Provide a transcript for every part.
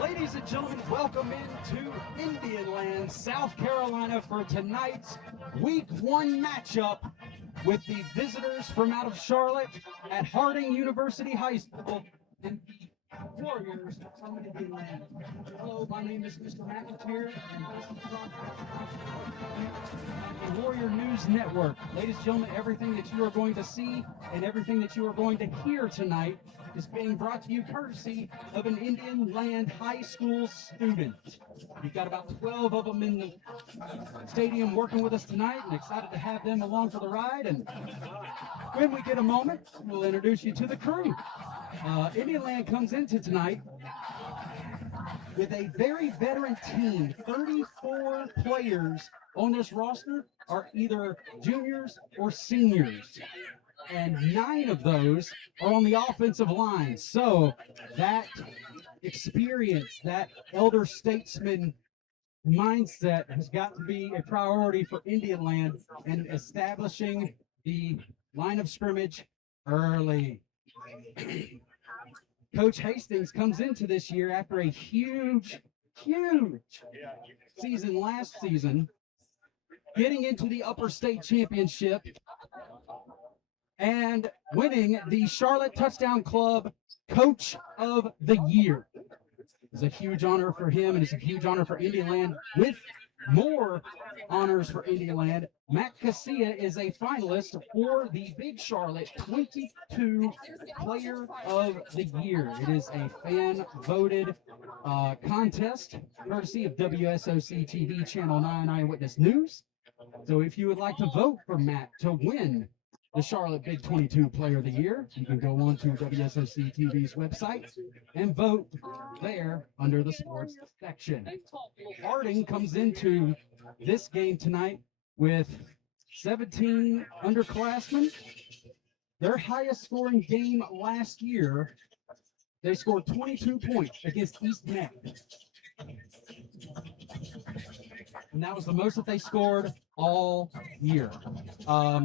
Ladies and gentlemen, welcome into Indian Land, South Carolina for tonight's Week 1 matchup with the visitors from out of Charlotte at Harding University High School and the Warriors from Indian Land. Hello, my name is Mr. McIntyre, and this is the Warrior News Network. Ladies and gentlemen, everything that you are going to see and everything that you are going to hear tonight is being brought to you courtesy of an Indian Land High School student. We've got about 12 of them in the stadium working with us tonight, and excited to have them along for the ride. And when we get a moment, we'll introduce you to the crew. Indian Land comes into tonight with a very veteran team. 34 players on this roster are either juniors or seniors, and 9 of those are on the offensive line. So that experience, that elder statesman mindset has got to be a priority for Indian Land and establishing the line of scrimmage early. Coach Hastings comes into this year after a huge season last season, getting into the upper state championship and winning the Charlotte Touchdown Club Coach of the Year. It's a huge honor for him, and it's a huge honor for Indian Land. With more honors for Indian Land, Matt Casilla is a finalist for the Big Charlotte 22 Player of the Year. It is a fan-voted contest, courtesy of WSOC TV Channel 9 Eyewitness News. So if you would like to vote for Matt to win the Charlotte Big 22 Player of the Year, you can go on to WSOC TV's website and vote there under the sports section. Harding comes into this game tonight with 17 underclassmen. Their highest scoring game last year, they scored 22 points against East Neck. And that was the most that they scored all year.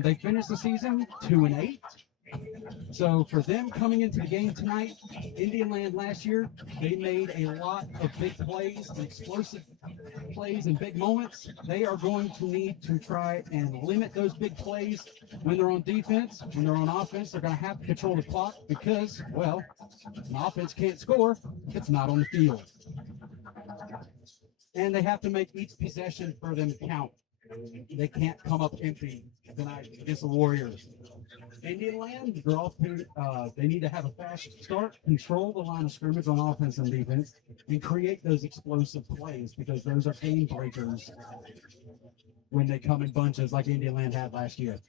They finished the season 2-8. So for them coming into the game tonight, Indian Land last year, they made a lot of big plays, explosive plays and big moments. They are going to need to try and limit those big plays when they're on defense. When they're on offense, they're going to have to control the clock because, well, an offense can't score if it's not on the field. And they have to make each possession for them count. They can't come up empty tonight against the Warriors. Indian Land, they're off to, they need to have a fast start, control the line of scrimmage on offense and defense, and create those explosive plays because those are game breakers when they come in bunches like Indian Land had last year.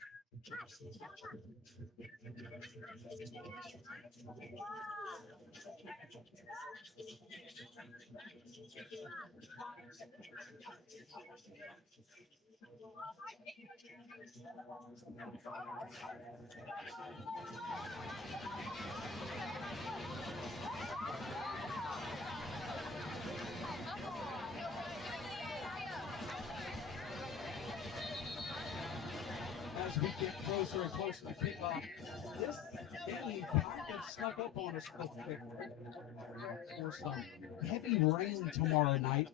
As we get closer and closer to kickoff, this game kind of snuck up on us for some heavy rain tomorrow night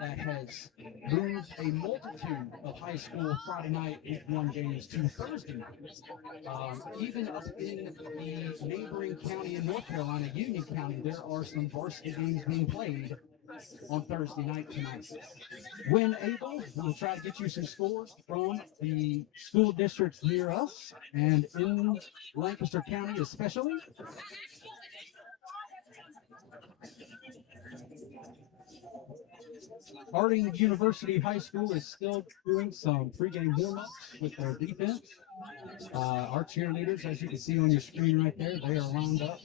that has moved a multitude of high school Friday night Week 1 games to Thursday night. Even up in the neighboring county in North Carolina, Union County, there are some varsity games being played on Thursday night tonight. When able, we'll try to get you some scores from the school districts near us and in Lancaster County especially. Harding University High School is still doing some pregame warm-ups with their defense. Our cheerleaders, as you can see on your screen right there, they are lined up.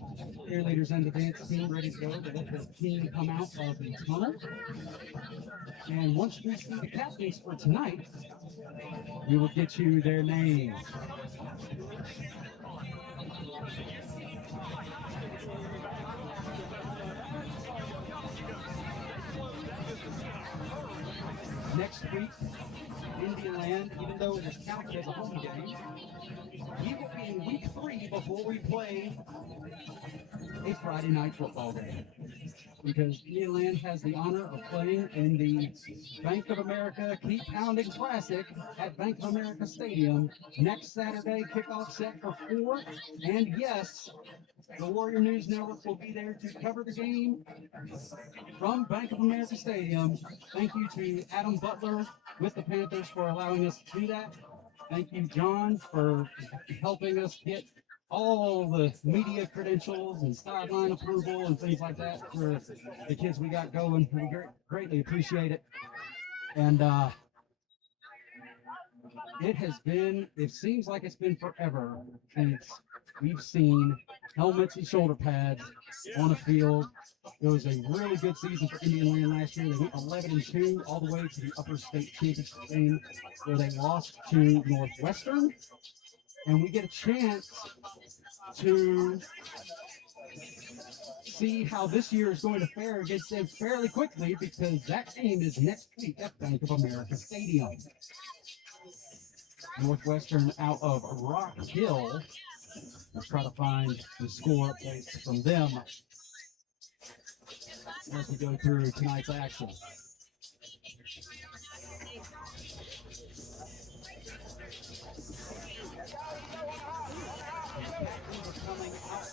Cheerleaders and the dance team ready to go to let their team come out of the tunnel. And once we see the captains for tonight, we will get you their names. Next week, Indian Land, even though it is counted as a home game, we will be in week 3 before we play a Friday night football game. because Indian Land has the honor of playing in the Bank of America Keep Pounding Classic at Bank of America Stadium next Saturday. Kickoff set for 4. And yes, the Warrior News Network will be there to cover the game from Bank of America Stadium. Thank you to Adam Butler with the Panthers for allowing us to do that. Thank you, John, for helping us get all the media credentials and sideline approval and things like that for the kids we got going. We greatly appreciate it. And it seems like it's been forever since we've seen helmets and shoulder pads on a field. It was a really good season for Indian Land last year. They went 11-2 all the way to the upper state championship game where they lost to Northwestern. And we get a chance to see how this year is going to fare against them fairly quickly because that game is next week at Bank of America Stadium. Northwestern out of Rock Hill. Let's try to find the score updates from them as we go through tonight's action. Coming out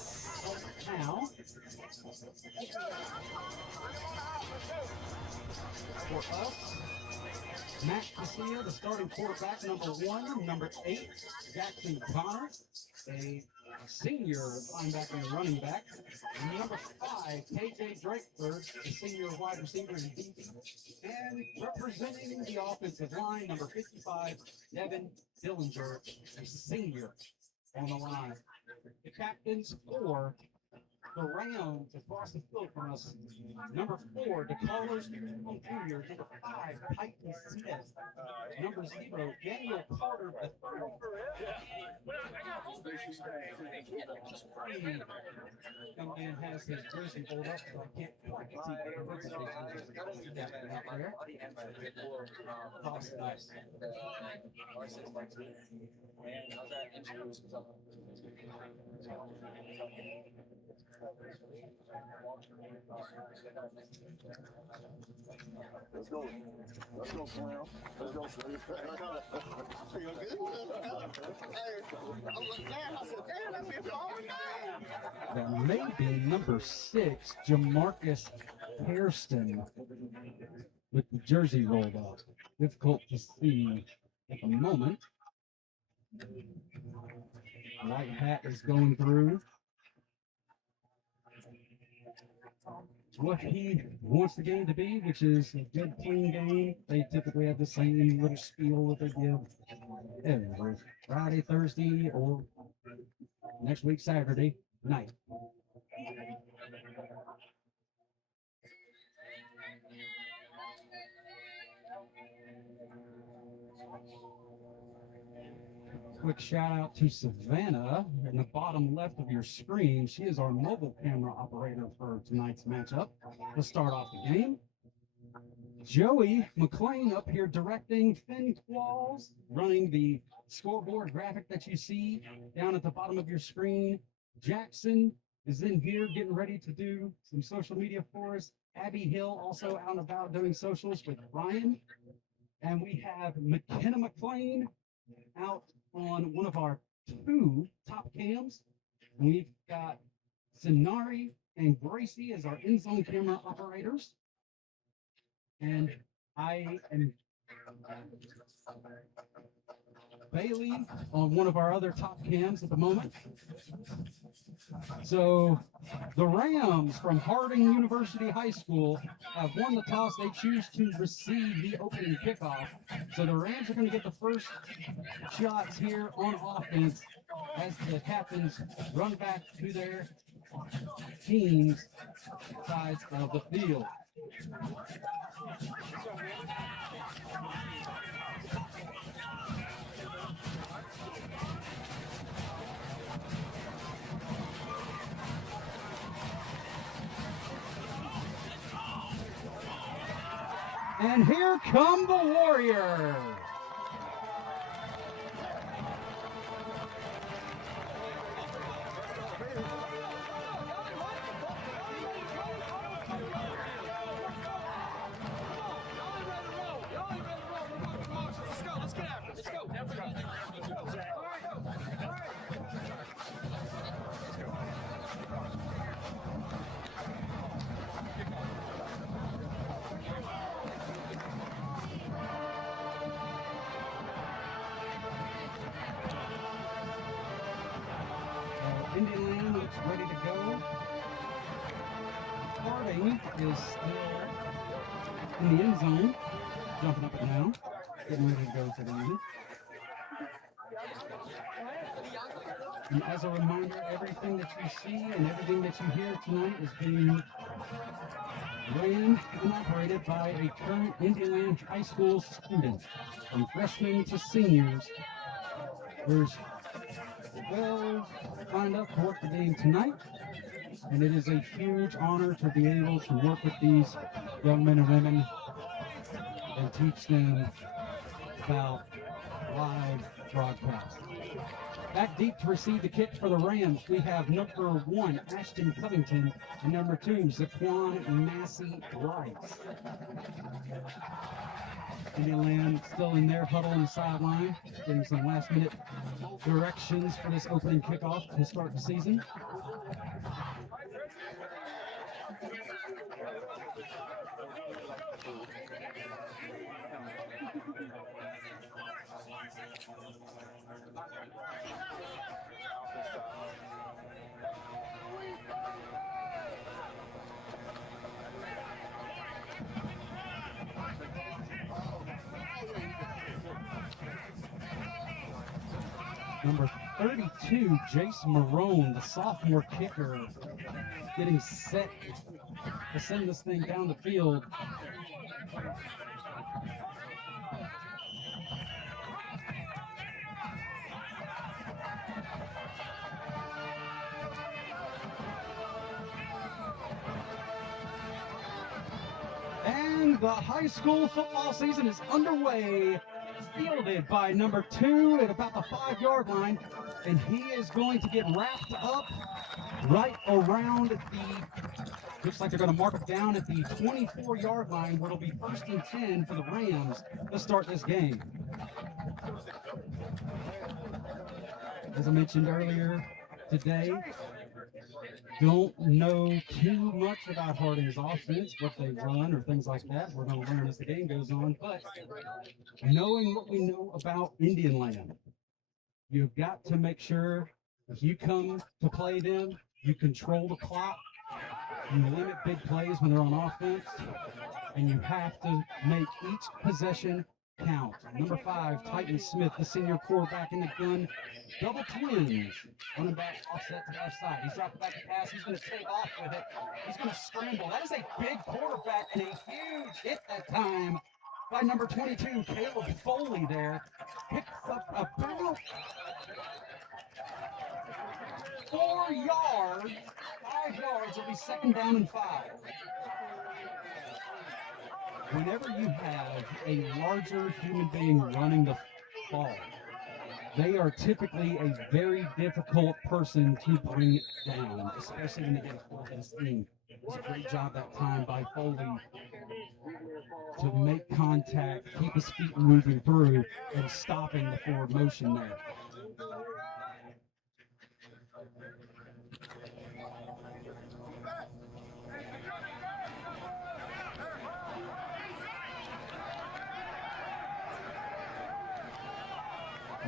of town. For us, Matt Casilla, the starting quarterback, number 1, number 8, Jackson Connor, a senior linebacker and running back, and number 5, KJ Drakeford, the senior wide receiver and DB, and representing the offensive line, number 55, Devin Dillinger, a senior on the line. The captains for the Rams across the field from us, number 4, DeCarlos Jr., number 5, Peyton Smith, number 0, Daniel Carter III. Young man has his jersey pulled up, so I can't quite see that out there. Let's go. Let's go, Slam. Let's go, Slam. Feel good? Hey, I looked down. I said, damn, that bitch falling down. That may be number 6, Jamarcus Hairston, with the jersey rolled up. Difficult to see at the moment. White hat is going through. What he wants the game to be, which is a good, clean game. They typically have the same little spiel that they give every Friday, Thursday, or next week, Saturday night. Quick shout out to Savannah in the bottom left of your screen. She is our mobile camera operator for tonight's matchup. Let's start off the game. Joey McLean up here directing. Finn Qualls running the scoreboard graphic that you see down at the bottom of your screen. Jackson is in here getting ready to do some social media for us. Abby Hill also out and about doing socials with Ryan. And we have McKenna McLean out on one of our 2 top cams. We've got Zenari and Gracie as our in-zone camera operators. And I am Bailey on one of our other top cams at the moment. So the Rams from Harding University High School have won the toss. They choose to receive the opening kickoff. So the Rams are going to get the first shots here on offense as the captains run back to their teams' sides of the field. And here come the Warriors. Gray is still in the end zone, jumping up and down, getting ready to go to the unit. And as a reminder, everything that you see and everything that you hear tonight is being ran and operated by a current Indian High School student, from freshmen to seniors. There's 12 lined up to work the game tonight, and it is a huge honor to be able to work with these young men and women and teach them about live broadcast. Back deep to receive the kick for the Rams, we have number 1, Ashton Covington, and number 2, Zaquan Massey Rice. Indian Land still in their huddle on the sideline, getting some last-minute directions for this opening kickoff to start the season. Number 32, Jace Marone, the sophomore kicker, getting set to send this thing down the field. And the high school football season is underway. Fielded by number 2 at about the 5-yard line, and he is going to get wrapped up right around the, looks like they're going to mark it down at the 24-yard line, where it'll be 1st and 10 for the Rams to start this game. As I mentioned earlier today, don't know too much about Harding's offense, what they run or things like that. We're going to learn as the game goes on, but knowing what we know about Indian Land, you've got to make sure if you come to play them, you control the clock, you limit big plays when they're on offense, and you have to make each possession count. Number 5, Titan Smith, the senior quarterback in the gun. Double twins. Running back offset to the left side. He's dropping back to pass. He's going to take off with it. He's going to scramble. That is a big quarterback and a huge hit that time by number 22, Caleb Foley there. Picks up about 4 yards. 5 yards. It'll be 2nd down and 5. Whenever you have a larger human being running the ball, they are typically a very difficult person to bring down, especially when they get a full scheme. It was a great job that time by Foley to make contact, keep his feet moving through, and stopping the forward motion there.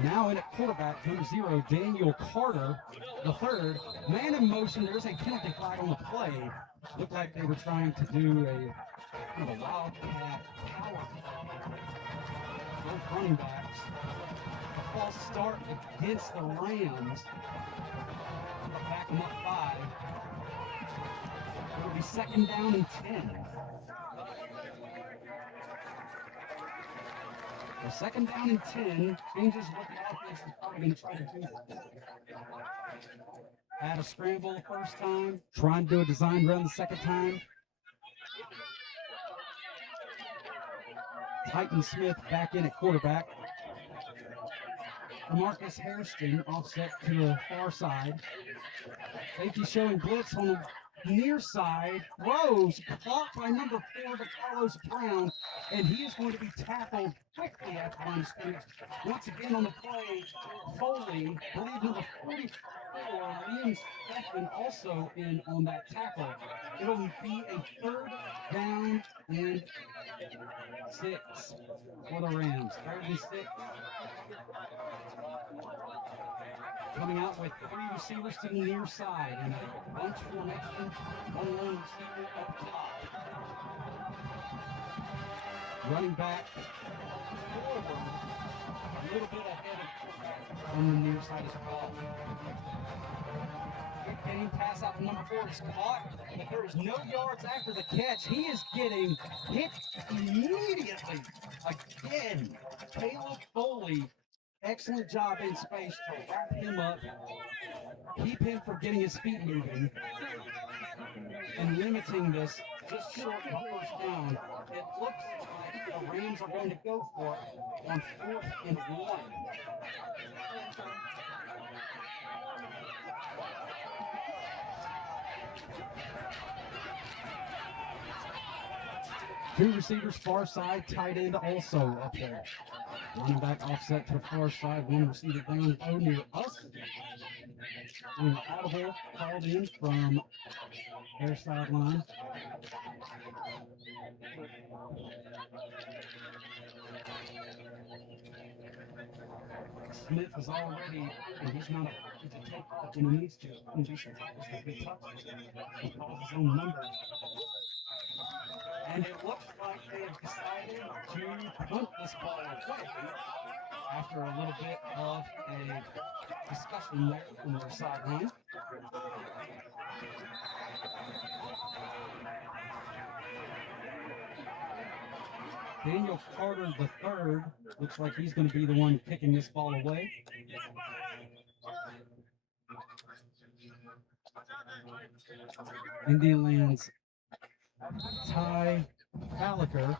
Now in at quarterback, number 0, Daniel Carter, the 3rd. Man in motion, there's a penalty flag on the play. Looked like they were trying to do a kind of a wildcat power. Both running backs. A false start against the Rams. Backing up 5. It'll be 2nd down and 10. So 2nd down and 10 changes what the offense is probably going to try to do. Had a scramble the first time, trying to do a design run the second time. Titan Smith back in at quarterback. Marcus Hairston offset to the far side. Safety showing blitz on the near side. Rose caught by number 4, Carlos Brown, and he is going to be tackled quickly at the line of scrimmage. Once again on the play, Foley, I believe number 44, Liam Steffen, also in on that tackle. It'll be a 3rd down and 6 for the Rams. 3rd and 6. coming out with 3 receivers to the near side and a bunch formation, 1 lone receiver up top. Running back forward, a little bit ahead on the near side as well. Quick game pass out to number 4 is caught, but there is no yards after the catch. He is getting hit immediately. Again, Caleb Foley, excellent job in space to wrap him up, keep him from getting his feet moving, and limiting this just short of a first down. It looks like the Rams are going to go for it on 4th and 1. Two receivers far side, tight end also up there. Running back offset to the far side, 1 receiver down low near us. An audible called in from their sideline. Smith is already, and he's not afraid to take off when he needs to. And do some tackles to be tough. He calls his own number. And it looks like they have decided to punt this ball away after a little bit of a discussion there on their sideline. Daniel Carter III looks like he's going to be the one kicking this ball away. Indianaland's Ty Gallagher,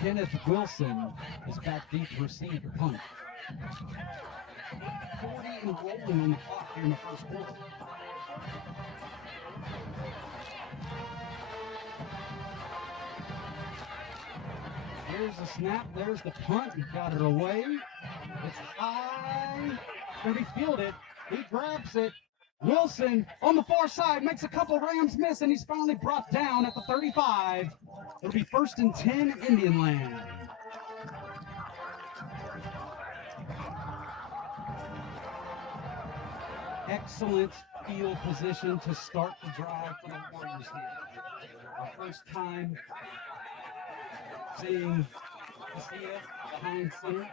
Kenneth Wilson is back deep to receive the punt. 40 and rolling on the clock here in the first quarter. There's the snap, there's the punt, he got it away. It's high, going to be fielded, he grabs it. Wilson on the far side makes a couple Rams miss, and he's finally brought down at the 35. It'll be 1st and 10 Indian Land. Excellent field position to start the drive for the Warriors here. Our first time seeing Casilla behind center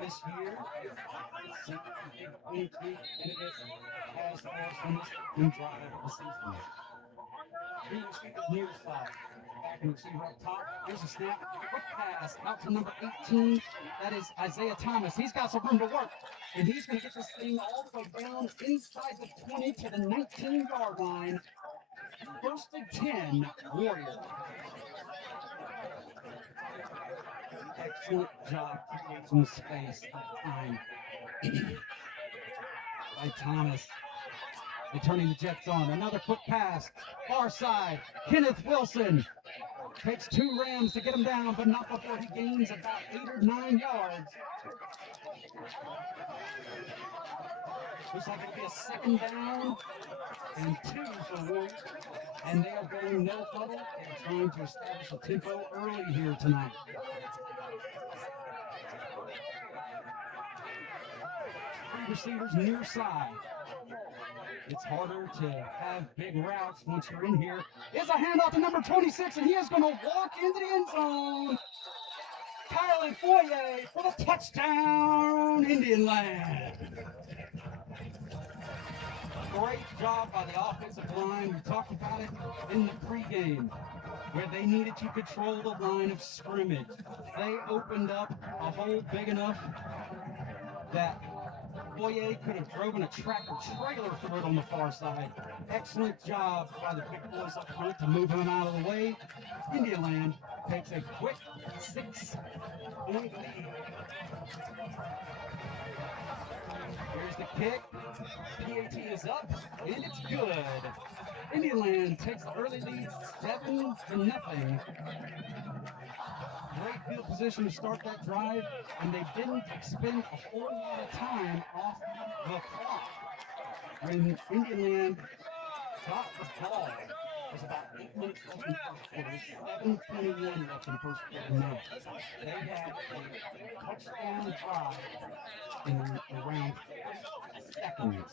this year. Big point candidate has the ball on this one drive of the season. 3 receivers near side. Back and receiver up top. Here's a snap. Quick pass out to number 18. That is Isaiah Thomas. He's got some room to work. And he's going to get this thing all the way down inside the 20 to the 19-yard line. 1st and 10, Warriors. Excellent job creating some space that time by Thomas. They're turning the Jets on. Another quick pass. Far side. Kenneth Wilson takes 2 Rams to get him down, but not before he gains about 8 or 9 yards. Looks like it'll be a 2nd down and 2 for Warriors. And they are going no huddle and trying to establish a tempo early here tonight. 3 receivers near side. It's harder to have big routes once you're in here. Here's a handoff to number 26, and he is going to walk into the end zone. Kylan Foye for the touchdown, Indian Land. Great job by the offensive line. We talked about it in the pregame, where they needed to control the line of scrimmage. They opened up a hole big enough that Foye could have driven a tractor trailer through it on the far side. Excellent job by the big boys up front to move him out of the way. Indian Land takes a quick 6-point lead. Here's the kick. PAT is up, and it's good. Indian Land takes the early lead 7-0. Great field position to start that drive, and they didn't spend a whole lot of time off the clock. When Indian Land got the ball, There's about 8 minutes left in the first quarter. It's 7:21 left in the first quarter now. They had a touchdown drive in around 4 seconds.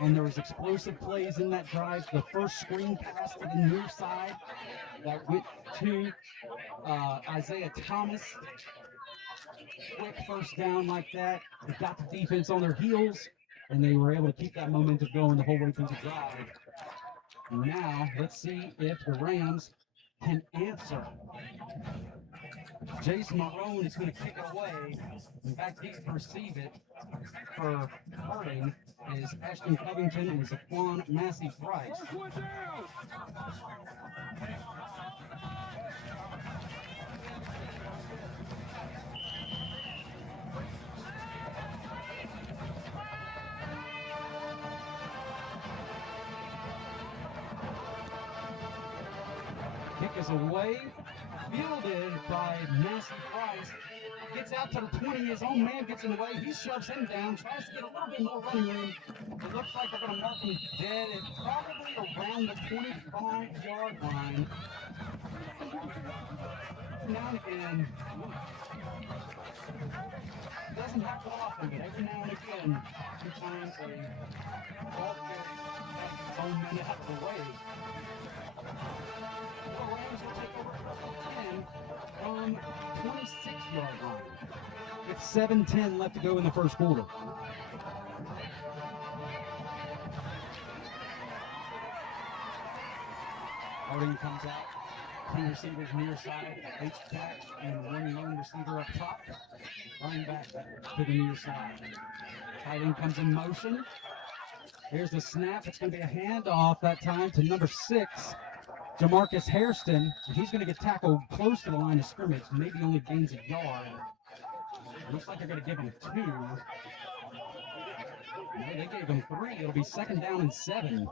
And there was explosive plays in that drive. The first screen pass to the near side that went to Isaiah Thomas. Quick first down like that. It got the defense on their heels, and they were able to keep that momentum going the whole way through the drive. Now, let's see if the Rams can answer. Jason Marone is going to kick it away. In fact, he's to receive it for Harding is Ashton Covington and Zaquan Massey Price. Kick is away, fielded by Massey Price. Gets out to the 20, his own man gets in the way, he shoves him down, tries to get a little bit more running room. It looks like they're going to mark him dead at probably around the 25-yard line. Now and again, doesn't happen often, but every now and again, sometimes a ball carries his own men out of the way. The Rams will take over at 10 from 26-yard line. With 7:10 left to go in the first quarter. Harding comes out. 2 receivers near side. H-back and 1 lone receiver up top. Running back to the near side. Tight end comes in motion. Here's the snap. It's going to be a handoff that time to number 6. Jamarcus Hairston, he's going to get tackled close to the line of scrimmage, maybe only gains a yard. Looks like they're going to give him 2. No, they gave him 3. It'll be 2nd down and 7.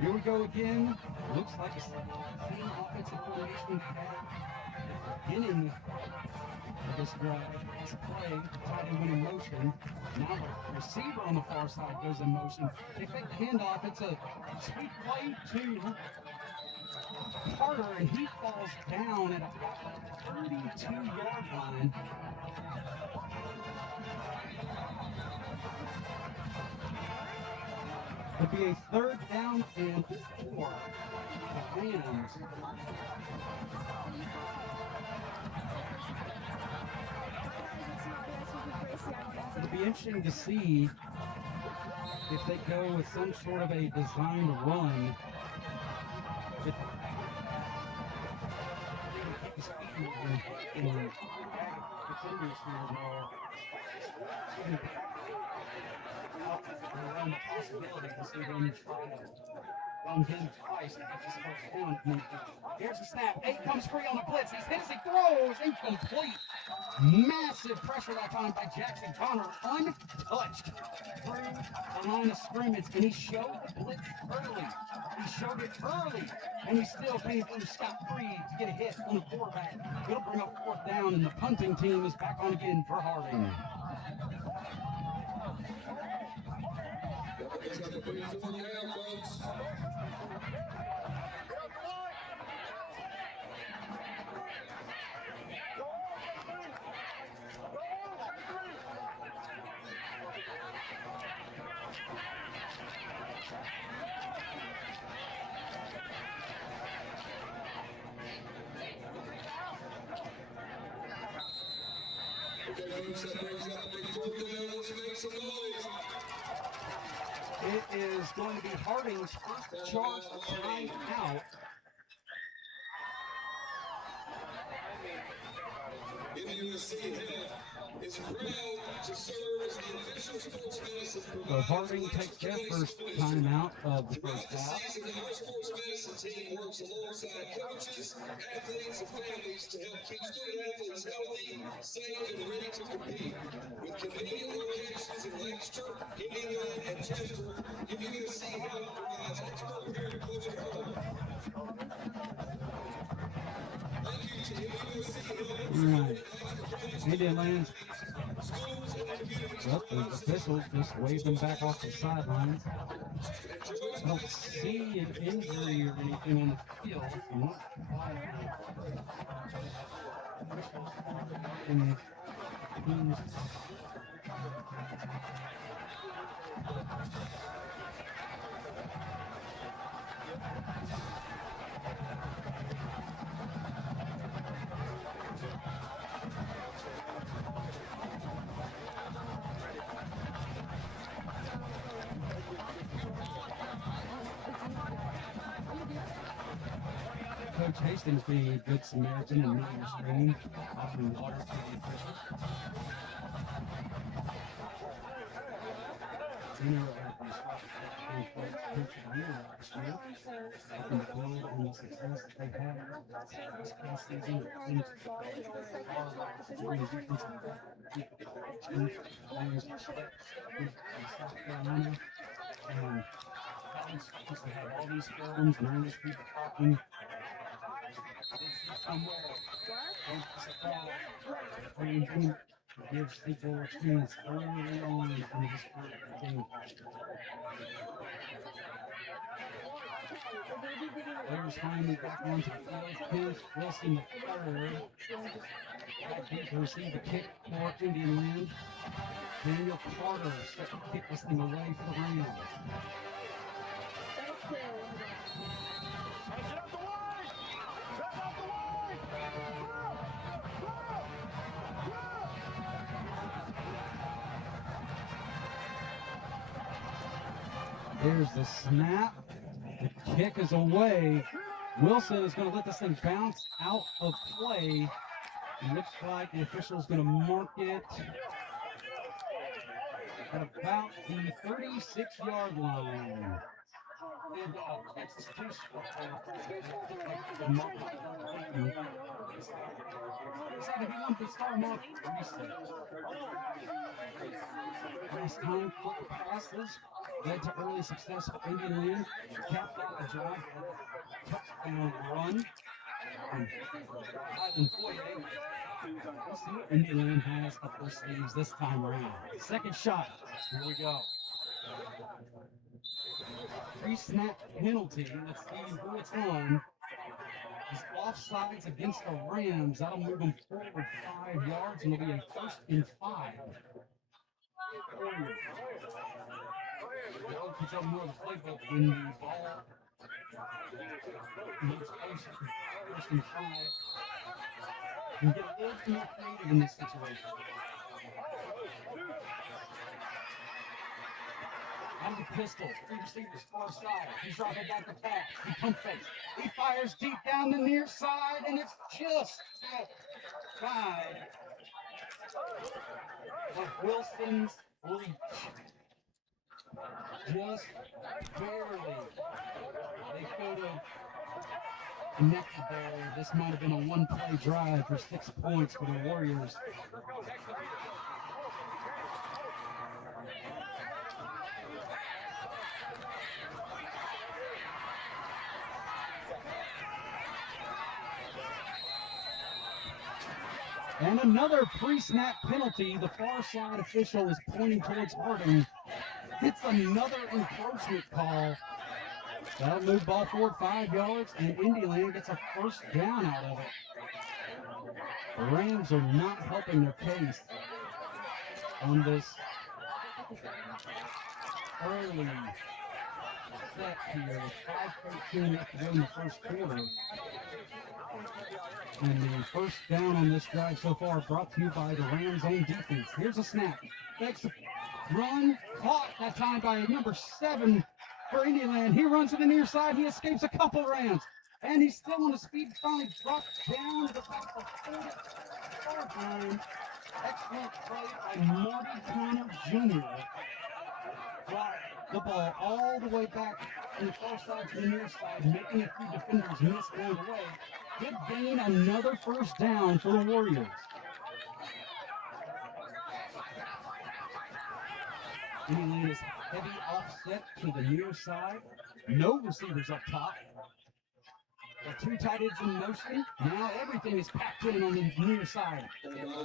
Here we go again. Looks like a same offensive formation at the beginning of this drive. This play, tight end went in motion. Now the receiver on the far side goes in motion. They fake the handoff. It's a sweet play to Carter, and he falls down at about the 32-yard line. It'll be a 3rd down and 4. The Rams. It'll be interesting to see if they go with some sort of a designed run. Around the possibility to see them try to run him twice to get this first down. Here's the snap. 8 comes free on the blitz. He's hit as he throws. Incomplete. Massive pressure that time by Jackson Connor. Untouched through the line of scrimmage. And he showed the blitz early. He showed it early. And he still came through scot-free to get a hit on the quarterback. It'll bring up 4th down, and the punting team is back on again for Harding. It is going to be Harding's first charge time out. Is proud to serve as the official sports medicine provider. So Harding takes their first timeout of the first half. Our sports medicine team works alongside coaches, athletes, and families to help keep student athletes healthy, safe, and ready to compete. With convenient locations in Lake Baxter, Indian and Chester. If you can see how organized expert here to coach at home. Thank you to All right. Indian Lands. Well, the officials just waved them back off the sidelines. I don't see an injury or anything on the field. I'm not and teams. Coach Hastings being a good Samaritan and meeting the stream, offering water to the officials. Dinner at the Coach of the Year last year. Looking to build on the success that they've had this past season. Teams South Carolina. And just to have all these films and all these people talking. Gives people a chance early on in this game. Players finally back onto the field. Kenneth Wilson, the third. Deep to receive the kick for Indian Land. Daniel Carter set the kick this thing away for the Rams. There's the snap. The kick is away. Wilson is going to let this thing bounce out of play. It looks like the official is going to mark it at about the 36-yard line. Last time passes led to early success for Indian Land. Capped out a drive, touchdown run. Highland Foyer. Let's see what Indian Land has up their sleeves this time around. Second shot. Here we go. Pre-snap penalty. Let's see who it's on. It's offsides against the Rams. That'll move them forward 5 yards and it'll be a 1st and 5. They'll control more of the playbook when the ball moves closer. 1st and 5. And get a little bit more creative in this situation. Out of the pistol, 3 receivers far side. He's dropping back the pass. He pump fakes. He fires deep down the near side, and it's just outside of Wilson's reach. Just barely. They could have connected there. This might have been a one-play drive for 6 points for the Warriors. And another pre-snap penalty. The far side official is pointing towards Harding. It's another encroachment call. That'll move ball forward 5 yards, and Indian Land gets a 1st down out of it. The Rams are not helping their case on this early set here. 5:13 left to go in the 1st quarter. And the 1st down on this drive so far brought to you by the Rams' own defense. Here's a snap. Next run, caught that time by number 7 for Indian Land. He runs to the near side. He escapes a couple Rams. And he's still on the speed. Finally dropped down to the back of the 40-yard line. Excellent play by Marty Connor Jr. Brought the ball all the way back from the far side to the near side, making a few defenders miss along the way. Good gain, another 1st down for the Warriors. Indiana is heavy offset to the near side. No receivers up top. Got two tight ends in motion. Now everything is packed in on the near side.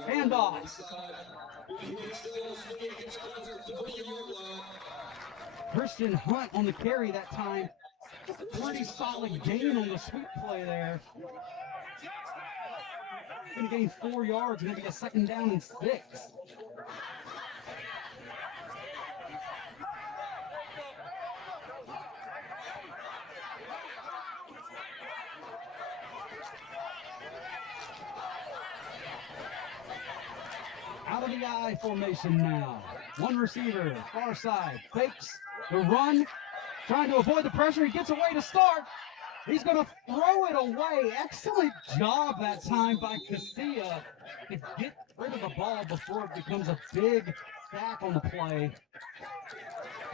Handoffs. Christian Hunt on the carry that time. Pretty solid gain on the sweep play there. Going to gain 4 yards. Going to be a 2nd down and 6. Out of the I formation now. One receiver, far side, fakes the run, trying to avoid the pressure. He gets away to start. He's going to throw it away. Excellent job that time by Casilla to get rid of the ball before it becomes a big sack on the play.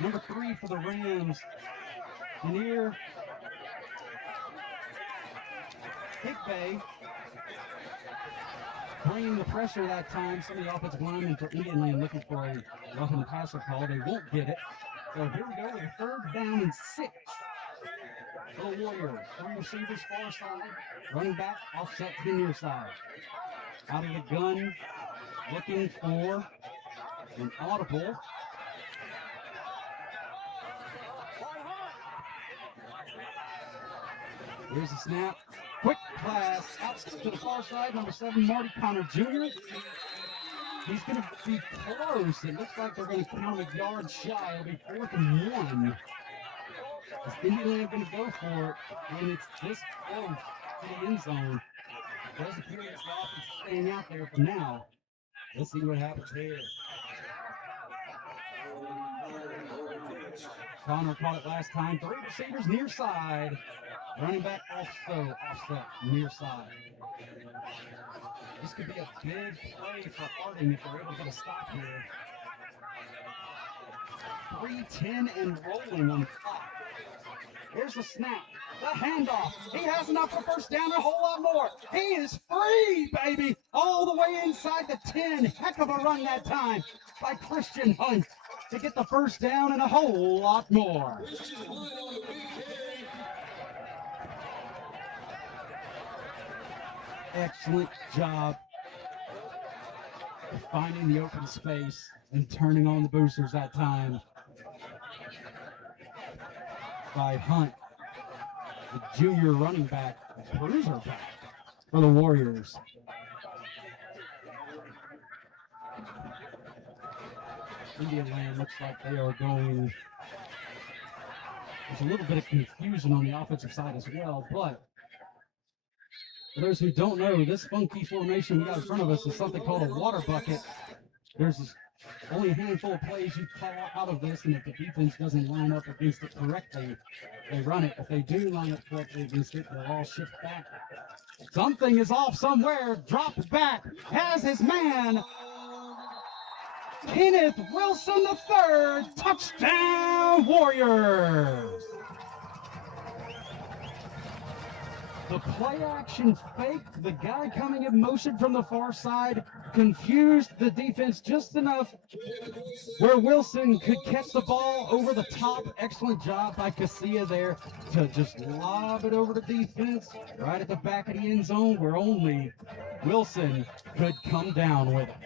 Number 3 for the Rams, Near Higbe, bringing the pressure that time. Some of the offensive linemen for Indian Land looking for a roughing passer call. They won't get it. So here we go with a 3rd down and 6 for the Warriors. 3 receivers far side. Running back offset to the near side. Out of the gun, looking for an audible. Here's the snap. Quick pass out to the far side. Number 7, Marty Connor Jr. He's going to be close. It looks like they're going to count a yard shy. It'll be 4th and 1. Is Indiana going to go for it? And it's this close to the end zone. Does appear as the offense is staying out there for now. Let's see what happens here. Connor caught it last time. 3 receivers near side. Running back also offset near side. This could be a big play for Harding if they're able to get a stop here. 3:10 and rolling on the clock. Here's the snap. The handoff. He has enough for 1st down and a whole lot more. He is free, baby. All the way inside the 10. Heck of a run that time by Christian Hunt to get the 1st down and a whole lot more. Excellent job of finding the open space and turning on the boosters that time by Hunt, the junior running back, bruiser back for the Warriors. Indian Land looks like they are going. There's a little bit of confusion on the offensive side as well, but for those who don't know, this funky formation we got in front of us is something called a water bucket. There's only a handful of plays you call out of this, and if the defense doesn't line up against it correctly, they run it. If they do line up correctly against it, they'll all shift back. Something is off somewhere. Drops back. Has his man. Kenneth Wilson III. Touchdown, Warriors. The play action fake, the guy coming in motion from the far side, confused the defense just enough where Wilson could catch the ball over the top. Excellent job by Casilla there to just lob it over the defense right at the back of the end zone where only Wilson could come down with it.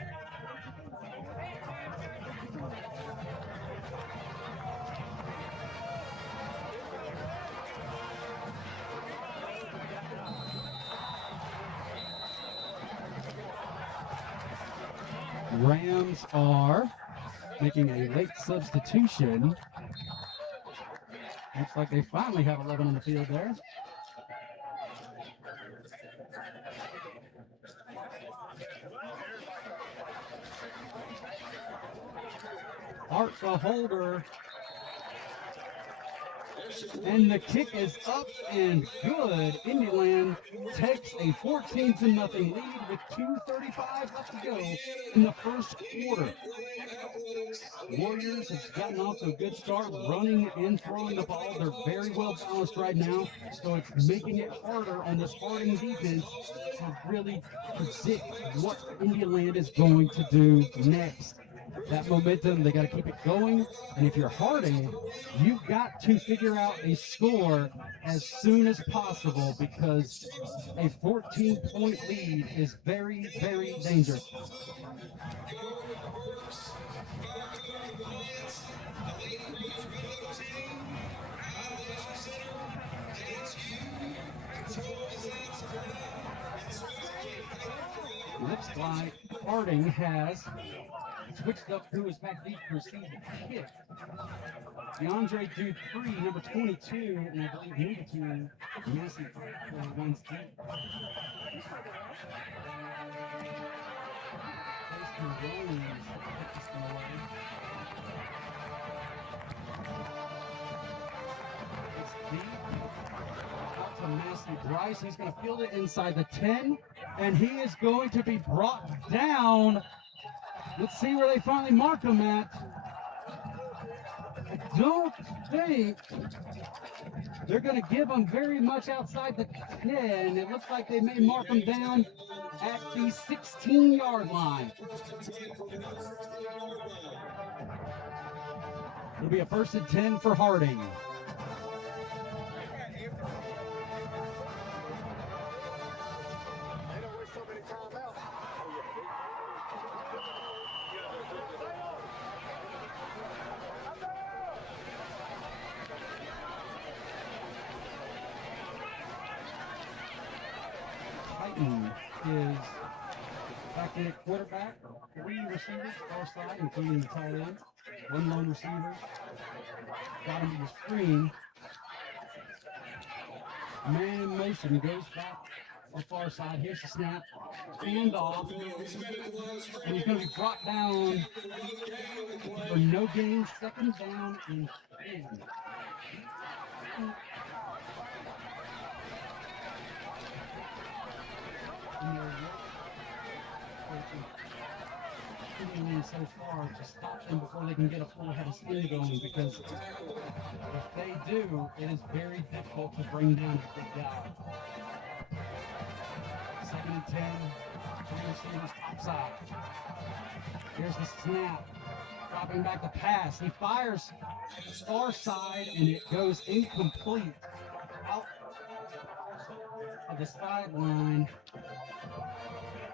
Rams are making a late substitution. Looks like they finally have 11 on the field there. Art the holder. And the kick is up and good. Indian Land takes a 14-0 lead with 2:35 left to go in the first quarter. Warriors have gotten off to a good start running and throwing the ball. They're very well balanced right now, so it's making it harder on this Harding defense to really predict what Indian Land is going to do next. that momentum. They got to keep it going. And if you're Harding, you've got to figure out a score as soon as possible because a 14-point lead is very, very dangerous. Going with the Burks, 5-color Lions, the Lady Rose Window Team, Adolescent Center, ASU, Control Design Supply, and Swim Looks like Harding has switched up who is back deep to receive the kick. DeAndre Dupree, number 22, and I believe moved to Massey runs deep. Jason Williams put this one away. It's deep. Out to Massey Bryce. He's going to field it inside the 10, and he is going to be brought down. Let's see where they finally mark him at. I don't think they're going to give him very much outside the 10. It looks like they may mark him down at the 16-yard line. It'll be a 1st and 10 for Harding. They don't waste so many timeouts. Titan is back in at quarterback. 3 receivers far side, including the tight end. 1 lone receiver. Got him to the screen. Man in motion. He goes back on the far side. Here's the snap. Handoff. And he's going to be brought down for no gain. 2nd down and 10. So far to stop them before they can get a full head of steam going, because if they do, it is very difficult to bring down a big guy. 2nd and 10, 3 receivers top side. Here's the snap, dropping back the pass. He fires far side and it goes incomplete out of the sideline.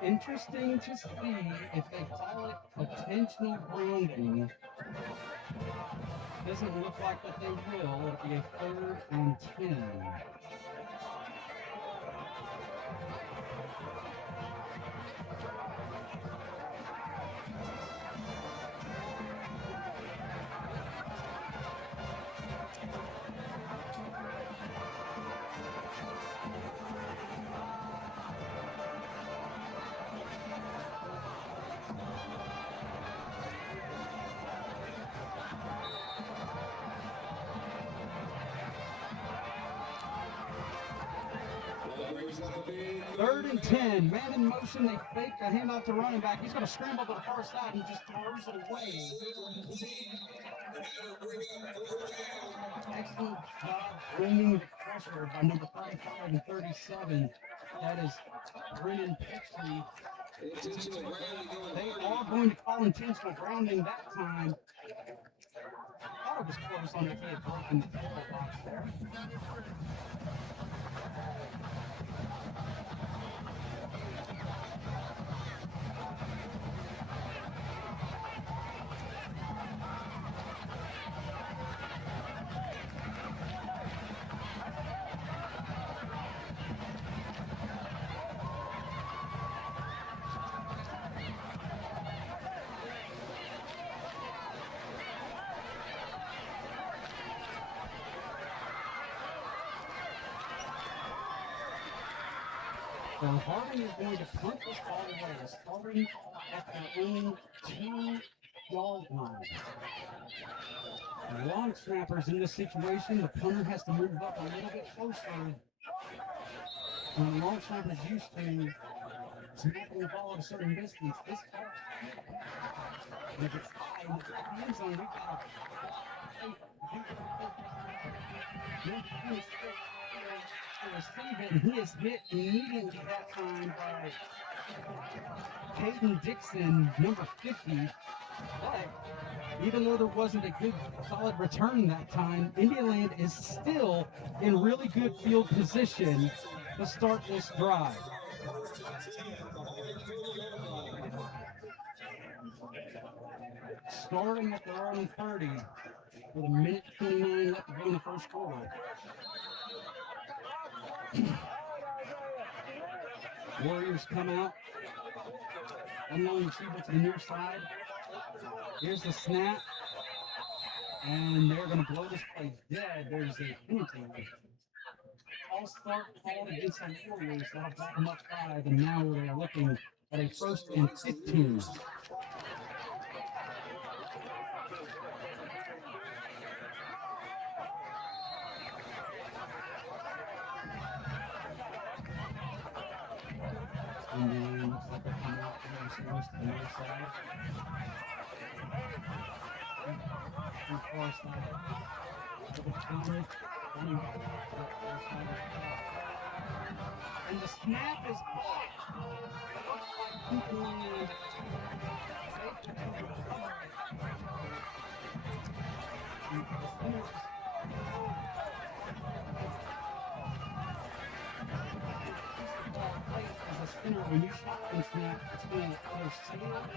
Interesting to see if they call it intentional grounding. Doesn't look like that they will. It'll be a 3rd and 10. Third and 10, man in motion. They fake a handoff to running back. He's going to scramble to the far side and just throws it away. Excellent job bringing the pressure by number 35 and 37. That is Brennan Pixley. They are going to call intentional grounding that time. I thought it was close on if he had broken the tackle box there. So Harding is going to punt this ball away, starting at their own 2-yard line. The long snappers in this situation, the punter has to move up a little bit closer. When the long snapper's used to snapping the ball at a certain distance, this ball, and if it's high in the end zone, we've got Stephen, he is hit immediately that time by Caden Dixon, number 50. But even though there wasn't a good, solid return that time, Indian is still in really good field position to start this drive. Starting at their own 30 with a minute 29 left to go in the first quarter. Warriors come out. Unknown receiver to the near side. Here's the snap. And they're going to blow this play dead. There's a penalty. False start called against the Warriors. That'll back them up 5. And now they're looking at a 1st and 15. And then looks like they're coming out to the near side. And far side. And the snap is caught. When you shot and snap, it's going to either sail out,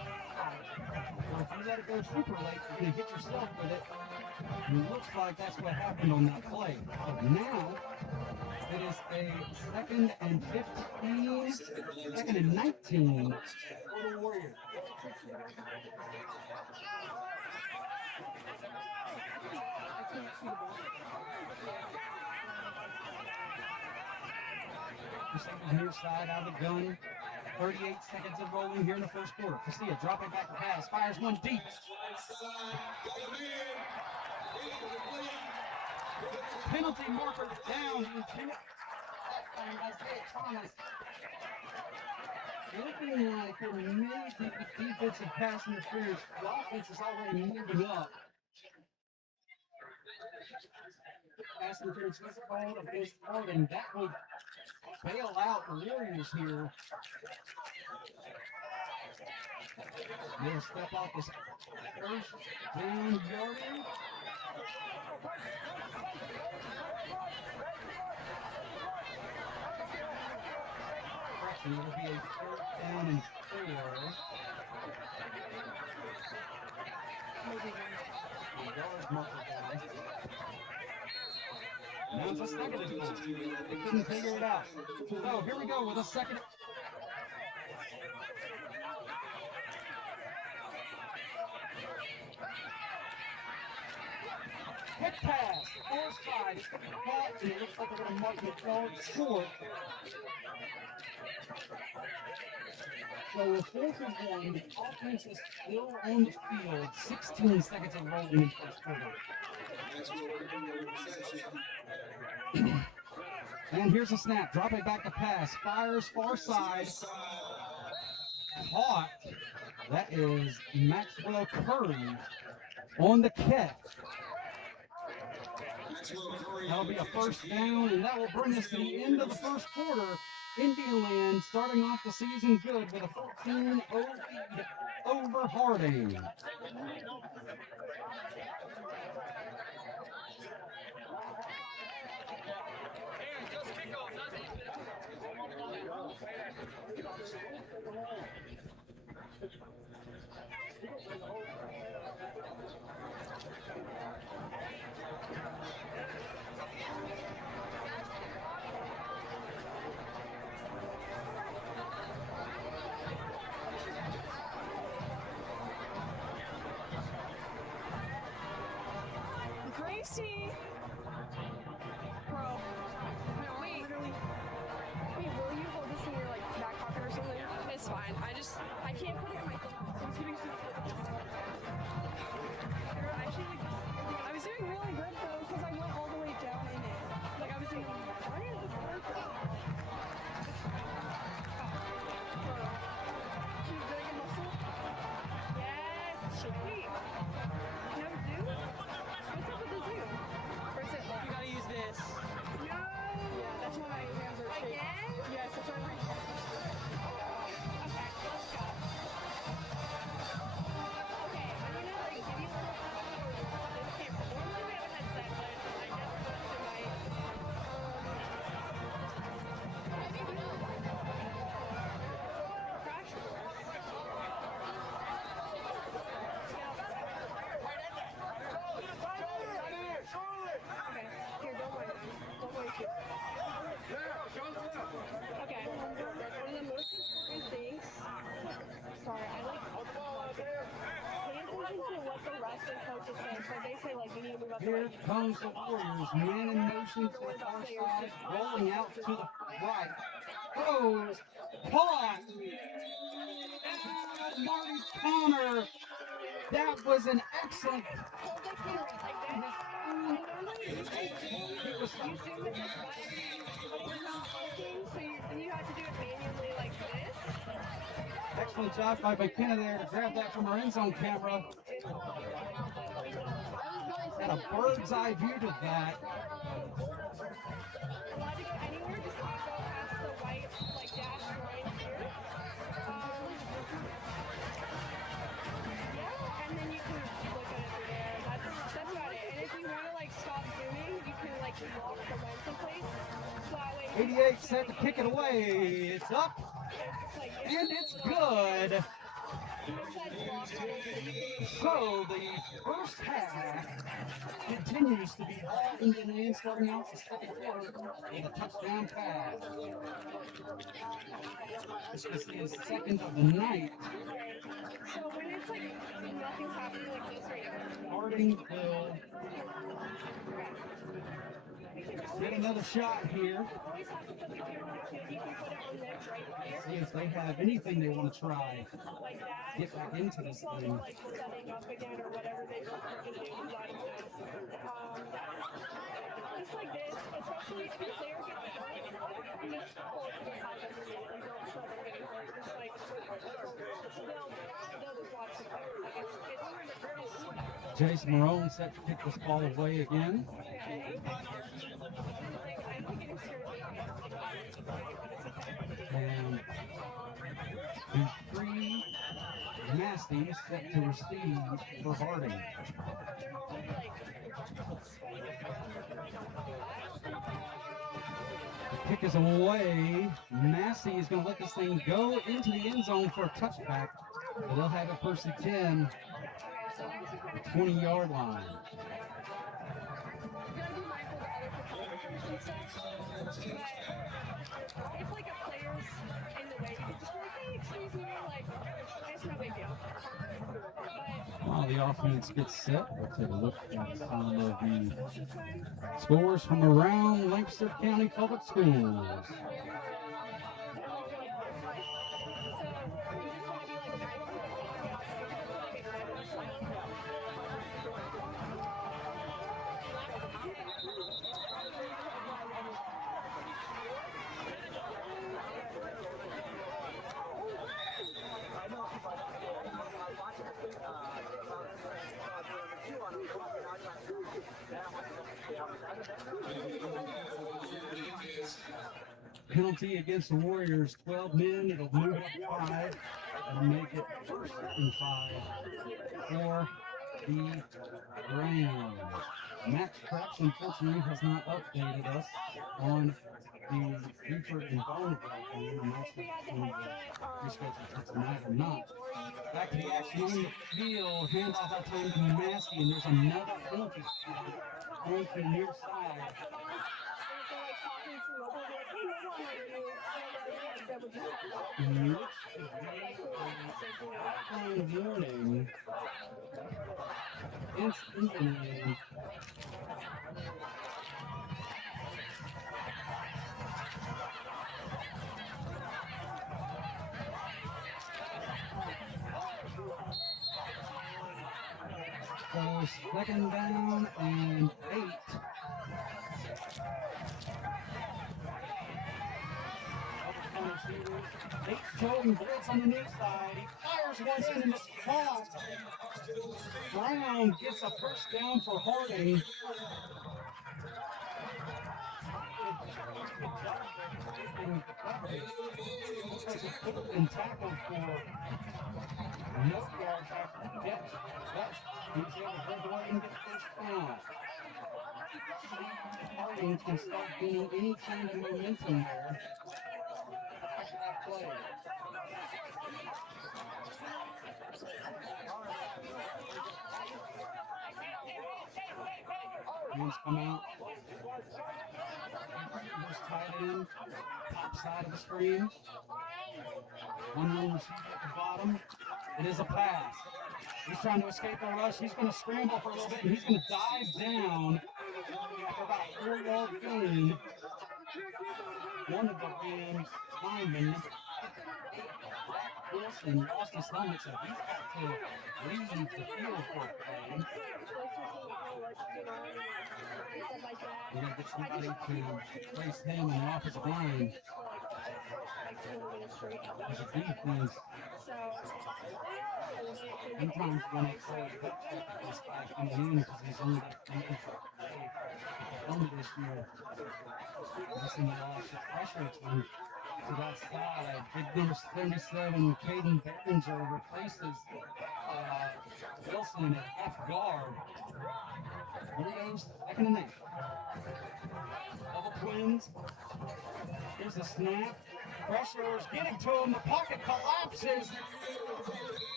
or if you let it go super late, you're going to hit yourself with it. And it looks like that's what happened on that play. But now, it is a 2nd and 15, 2nd and 19 for the Warriors. Receivers near side out of the gun. 38 seconds of rolling here in the first quarter. Castilla dropping back the pass, fires one deep. Penalty marker down. Isaiah Thomas. Looking like there may be defensive pass interference. The offense is already moving up. Pass interference is called against Harding. That would bail out the Warriors here. They'll step off this 1st down yardage. It will be a 3rd down and 4. Yard marker down. Now it's a 2nd and 4. They couldn't figure it out. So here we go with a 2nd. Quick pass, force 5. It's going to be caught, and it looks like they're going to mark the yard short. So with 4th and 1, the offense is still on the field. 16 seconds of rolling in the first quarter. And here's a snap. Dropping back the pass. Fires far side. Caught. That is Maxwell Curry on the catch. That'll be a 1st down, and that will bring us to the end of the first quarter. Indian starting off the season good with a 14-0 lead over Harding. Gracie! Bro. No, wait. Wait, will you hold this in your, like, back pocket or something? It's fine. I can't put it in my phone. I'm getting so actually, I was doing really good, though, because I went all the way down in it. Like, I was doing, why did this work? Keep doing a muscle? Yes! Wait. No, zoo? What's up with the zoo? but they say like you need to move up to Here like comes the Warriors. Man in motion to the far side, rolling out to the right. Throws, caught. And Marty Connor. That was an excellent. hold the camera like this. And normally you zoom it this way, but you're not looking, so you have to do it manually like this. Excellent job by McKenna there to grab that from her end zone camera. Had a bird's eye view to that. Allowed to go anywhere, just not go past the white like dashed line here. Yeah, and then you can look at it through there. That's about it. And if you want to like stop zooming, you can like lock the lens in place. So that way you 88 set to kick it away. It's up it's like and it's good. So the first half continues to be all Indian Land, starting out the second quarter with a touchdown pass. This is his second of the night. So when it's like nothing's happening like this right now. Harding will get another shot here. You always have to put the camera too. You can put it on this right here. See if they have anything they want to try. Like that. Get back into this So thing. like setting up again or whatever they were going to do. Just like this, especially if the player gets hurt, you just pull it to the side underneath and don't show them getting hurt. Just like they'll just watch the player. Like it's Jason Marone set to kick this ball away again. okay. I'm getting scared of And the three Nasties set to receive for Harding. The kick is away. Massey is going to let this thing go into the end zone for a touchback. But they'll have it first and 10, the 20-yard line. If like a player's in the way, you can just be like, hey, excuse me, like, it's no big deal. But While the offense gets set, we'll take a look at some of the scores from around Lancaster County Public Schools. Penalty against the Warriors, 12 men. It'll move up 5 and make it first and 5 for the Browns. Max Trax, unfortunately, has not updated us on the Buford and Bonneville game. I'm not sure if it's going to reschedule for tonight or not. Back to the action on the field. Hands off that time to Massey, and there's another penalty going to the near side. Warning against Indian. So second down and 8. Nate Jordan blitz on the near side. He fires one in and it's caught. Brown gets a first down for Harding. And tackled for no yards after the catch. But he's able to break away and get the first down. Harding can start gaining any kind of momentum there. Play. Hands come out. Just tight end, top side of the screen. One receiver at the bottom. It is a pass. He's trying to escape the rush. He's going to scramble for a little bit, and he's going to dive down after about a 4-yard gain. One of the Rams linemen, Wilson, lost his helmet, so he's got to leave the field for a play. We're going to get somebody to place him in the offensive line. As a defense, sometimes when it's this guy coming in because he's only this year, missing the loss of pressure to that side. Big number 77, Caden Behringer replaces Wilson at left guard. Here he goes, second and 8. Double twins. Here's the snap. Pressure is getting to him. The pocket collapses.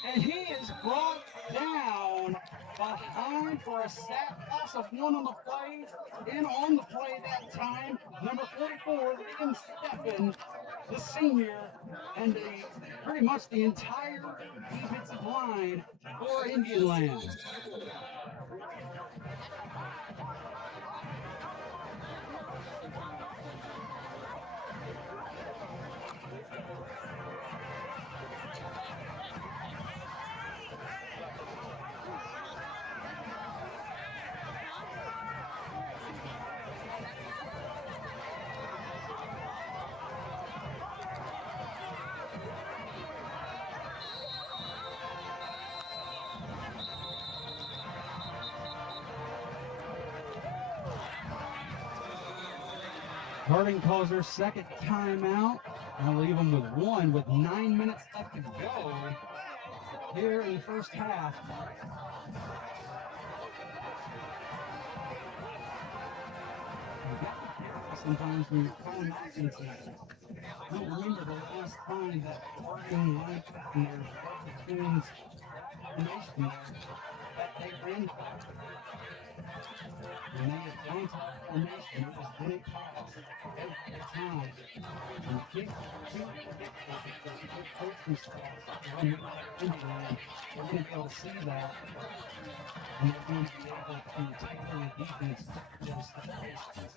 And he is brought down behind for a sack loss of 1 on the play. In on the play that time, number 44, Liam Steffen, the senior, and pretty much the entire defensive line for Indian Land. Harding calls her second timeout. I'll leave them with 1 with 9 minutes left to go here in the first half. Sometimes when you're calling offenses, I don't remember the last time that Harding lined up in their twins formation there that they ran. When they had gone to the formation, it was winning calls every time. And you can't predict because you get coaching staff running Indian. They're going to be able to see that. And they're going to be able to tailor the defense to those situations.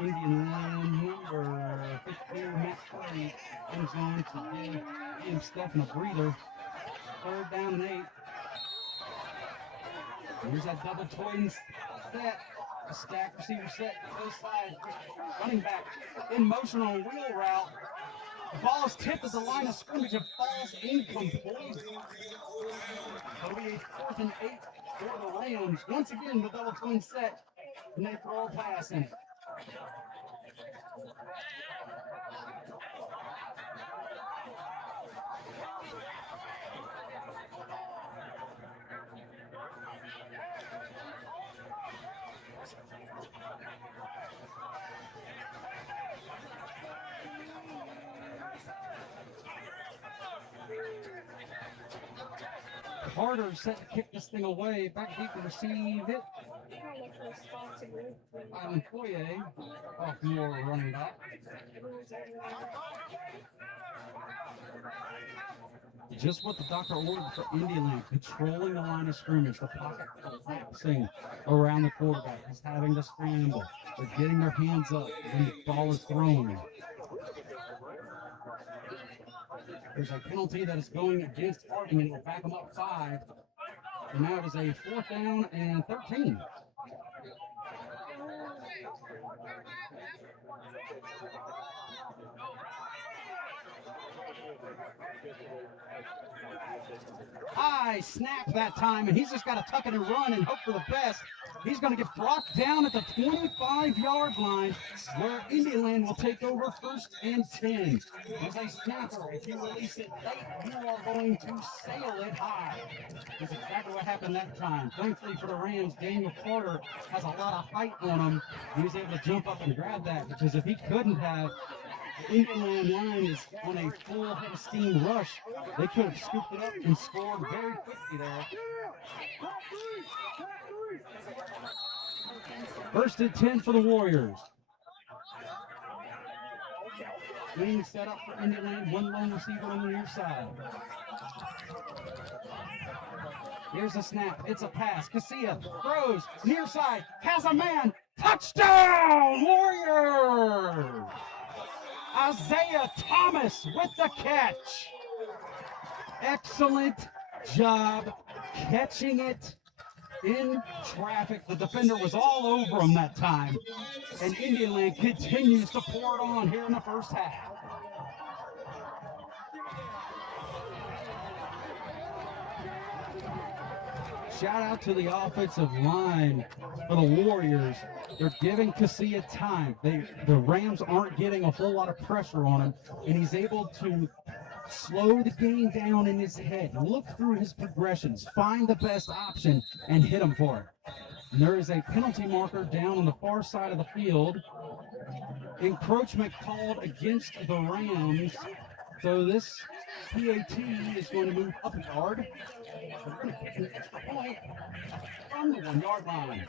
Indian Land number 15, Matt Curry, comes on to give Liam Steffen a breather. 3rd down and 8. Here's that double twins set. A stack receiver set to both sides. Running back in motion on a wheel route. The ball is tipped at the line of scrimmage and falls incomplete. It'll be a 4th and 8 for the Rams. Once again, the double twin set, and they throw a pass in it. Carter set to kick this thing away. Back deep to receive it. Island Foyer, sophomore running back. Just what the doctor ordered for Indian Land, controlling the line of scrimmage, the pocket collapsing around the quarterback. He's having to scramble. They're getting their hands up when the ball is thrown. There's a penalty that is going against Harding, and it will back them up 5. And now it is a 4th down and 13. High snap that time, and he's just got to tuck it and run and hope for the best. He's going to get brought down at the 25-yard line, where Indian Land will take over 1st and 10. As a snapper, if you release it late, you are going to sail it high. That's exactly what happened that time. Thankfully for the Rams, Daniel Carter has a lot of height on him. He was able to jump up and grab that, because if he couldn't have, The Indian Land line is on a full head of steam rush. They could have scooped it up and scored very quickly there. First and 10 for the Warriors. Wing set up for Indian Land, one lone receiver on the near side. Here's a snap, it's a pass. Casilla throws, near side, has a man, touchdown, Warriors! Isaiah Thomas with the catch. Excellent job catching it in traffic. The defender was all over him that time. And Indian Land continues to pour it on here in the first half. Shout out to the offensive line for the Warriors. They're giving Casilla time. The Rams aren't getting a whole lot of pressure on him, and he's able to slow the game down in his head, look through his progressions, find the best option, and hit him for it. And there is a penalty marker down on the far side of the field. Encroachment called against the Rams. So this PAT is going to move up a yard. We're going to kick an extra point from the 1 yard line.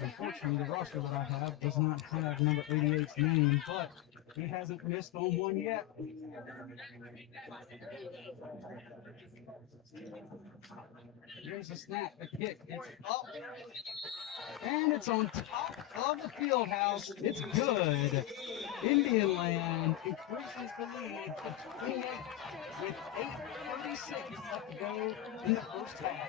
Unfortunately, the roster that I have does not have number 88's name, but he hasn't missed on one yet. Here's a snap, a kick, it's up, and it's on top of the field house. It's good. Indian Land increases the lead to 28 with 8:36 left to go in the first half.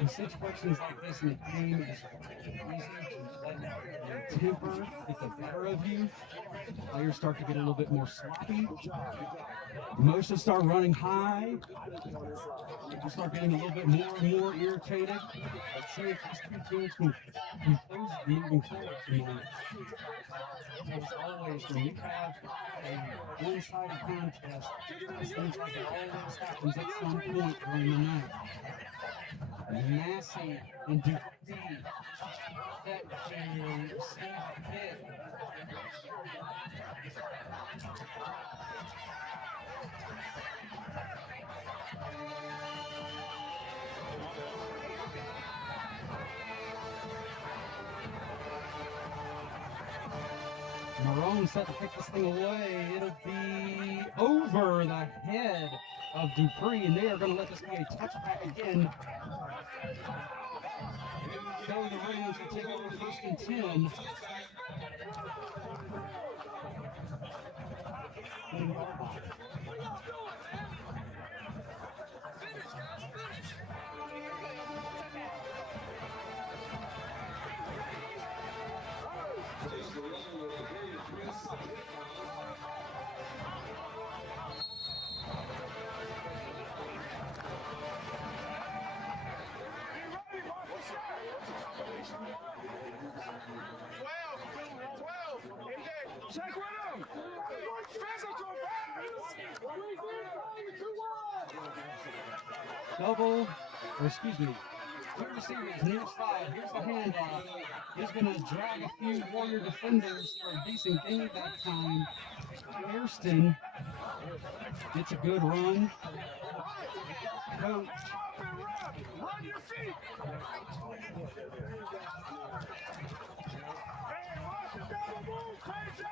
In situations like this in the game, it's easy to let your temper get the better of you. Players start to get a little bit more sloppy. Emotions start running high. You start getting a little bit more and more irritated. Let's see if these two teams can compose moving forward. As always, when you have a one-sided contest, it seems like it always happens at some point during the night. Massey and Dupree that can receive a hit. Marone set to pick this thing away. It'll be over the head of Dupree, and they are going to let this be a touchback again. So the Rams will take over first and 10. Check with him. Physical, Double, or excuse me, two receivers near side. Here's the handoff. He's going to drag a few Warrior defenders for a decent gain that time. Hairston gets a good run. Coach. Run your feet. Double move, KJ.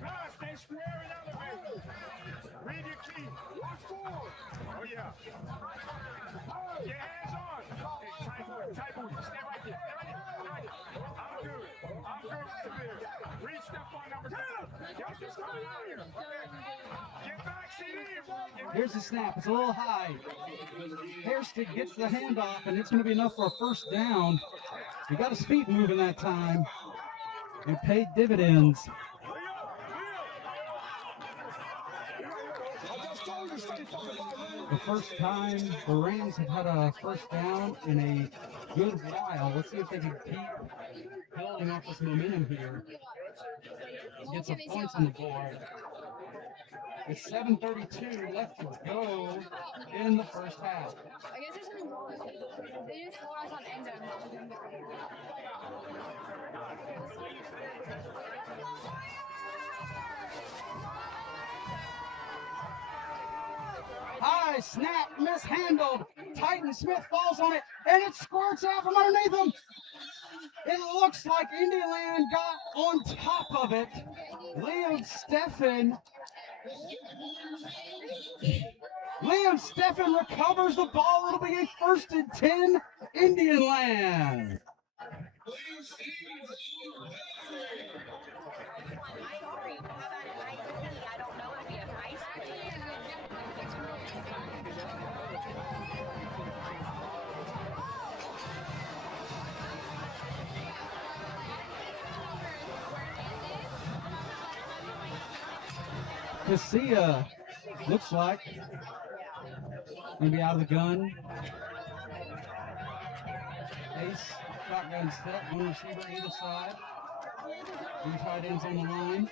Nah, stay square and elevated. Read your key. Watch forward. Oh, yeah. Your hands on. Hey, tight booty. Stay right there. Stay right there. I'm good with the beard. Read step on number 10. Y'all just coming out here. Okay. Get back, CD. Here's the snap. It's a little high. Hairston gets the handoff, and it's going to be enough for a first down. He got his feet moving that time. It paid dividends. The first time the Rams have had a first down in a good while. Let's see if they can keep building building off this momentum here. Get some points on the board. With 7:32 left to go in the first half. I guess there's something wrong with it. They just told us on end of High snap, mishandled. Titan Smith falls on it, and it squirts out from underneath him. It looks like Indialand got on top of it. Liam Steffen recovers the ball. It'll be a 1st and 10, Indianland. Casilla looks like maybe out of the gun. Ace, shotgun set, one receiver either side. 3 tight ends on the line.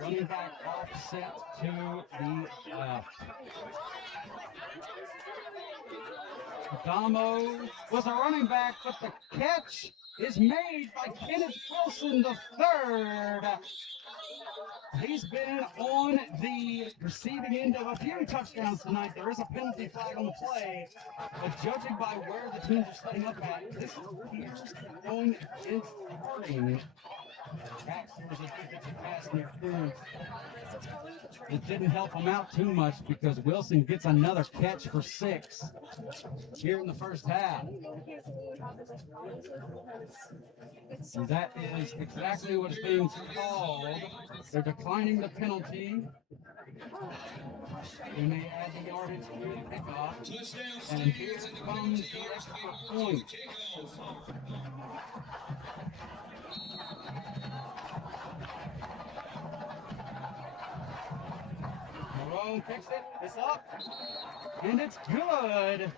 Running back offset to the left. Damo was a running back, but the catch is made by Kenneth Wilson the third. He's been on the receiving end of a few touchdowns tonight. There is a penalty flag on the play, but judging by where the teams are setting up at, this appears going against Harding. Baxter's a defensive pass interference. It didn't help him out too much because Wilson gets another catch for 6 here in the first half. And that is exactly what is being called. They're declining the penalty. They may add the yardage to the kickoff. And here comes the extra point. Marone picks it. It's up. And it's good.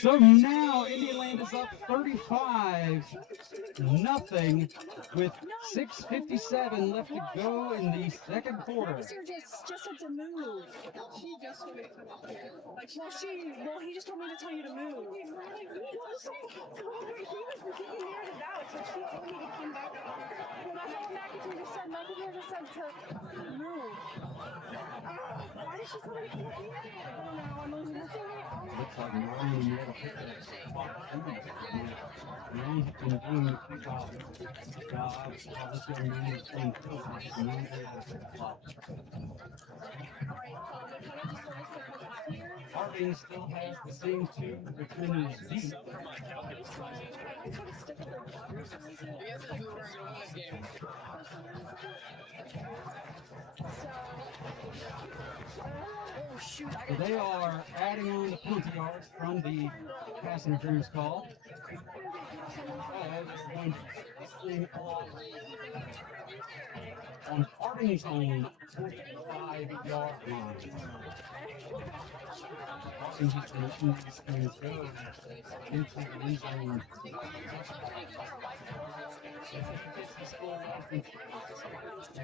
So now Indialand is up 35-0 with 6:57 left to go in the second quarter. Just said to move. She just told me to come up here. Well, he just told me to tell you to move. He was kicking near the out, so she told me to come back up. Well, that's all McAtee just said. McAtee just said to move. Why did she tell me to come up here? I don't know. I'm losing this thing. Looks like Marone made a pick. Marone has been doing the kickoff job. This young man has been Harding still has the same 2 returners deep. They are adding on the penalty yards from the pass interference call. On Harding's own 45-yard line. Harding has been letting these things go into the end zone.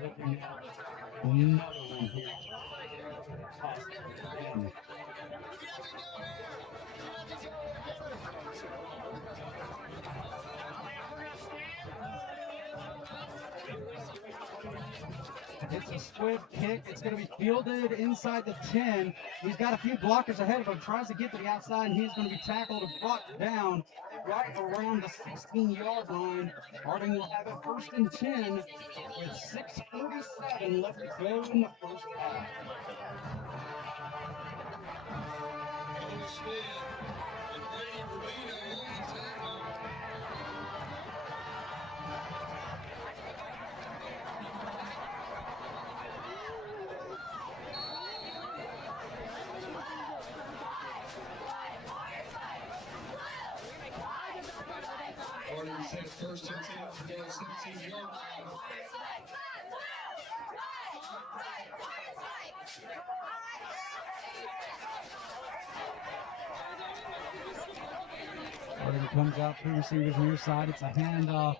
Looking at another one here. It's a swift kick. It's going to be fielded inside the 10. He's got a few blockers ahead of him. Tries to get to the outside, and he's going to be tackled and brought down right around the 16-yard line. Harding will have it 1st and 10 with 6:47 left to go in the first half. Harding set 1st and 10 for the 17-yard line. Harding comes out, three receivers near side. It's a handoff.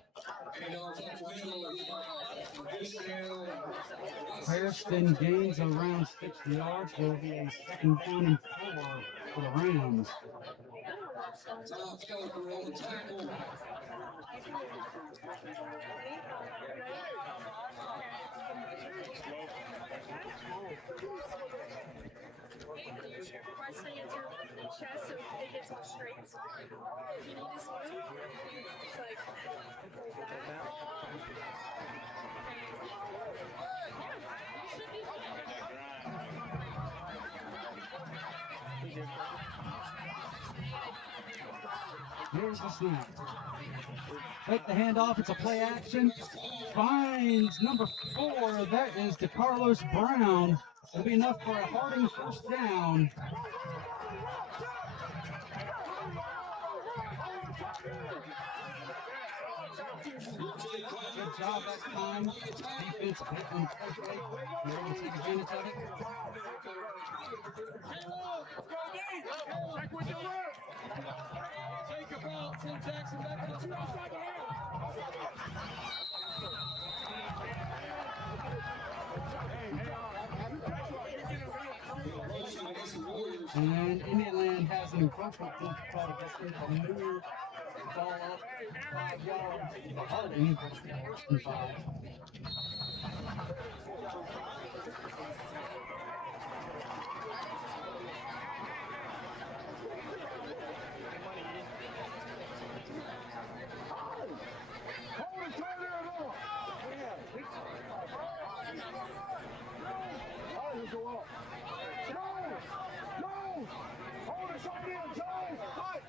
Hairston gains around 6 yards. There will be a second down and 4 for the Rams. Pressing into your chest so it gets all straight. If you need to move, it's like hold that. Here's the snap. Take the handoff. It's a play action. Finds number 4. That is DeCarlos Brown. It'll be enough for a Harding first down. Good job that time. Defense hitting quickly. They're able to take advantage of it. Take a ball, Tim Jackson back to the outside the And Indian Land has an encroachment call against them. A new ball up 5 yards. The Harding first and 5.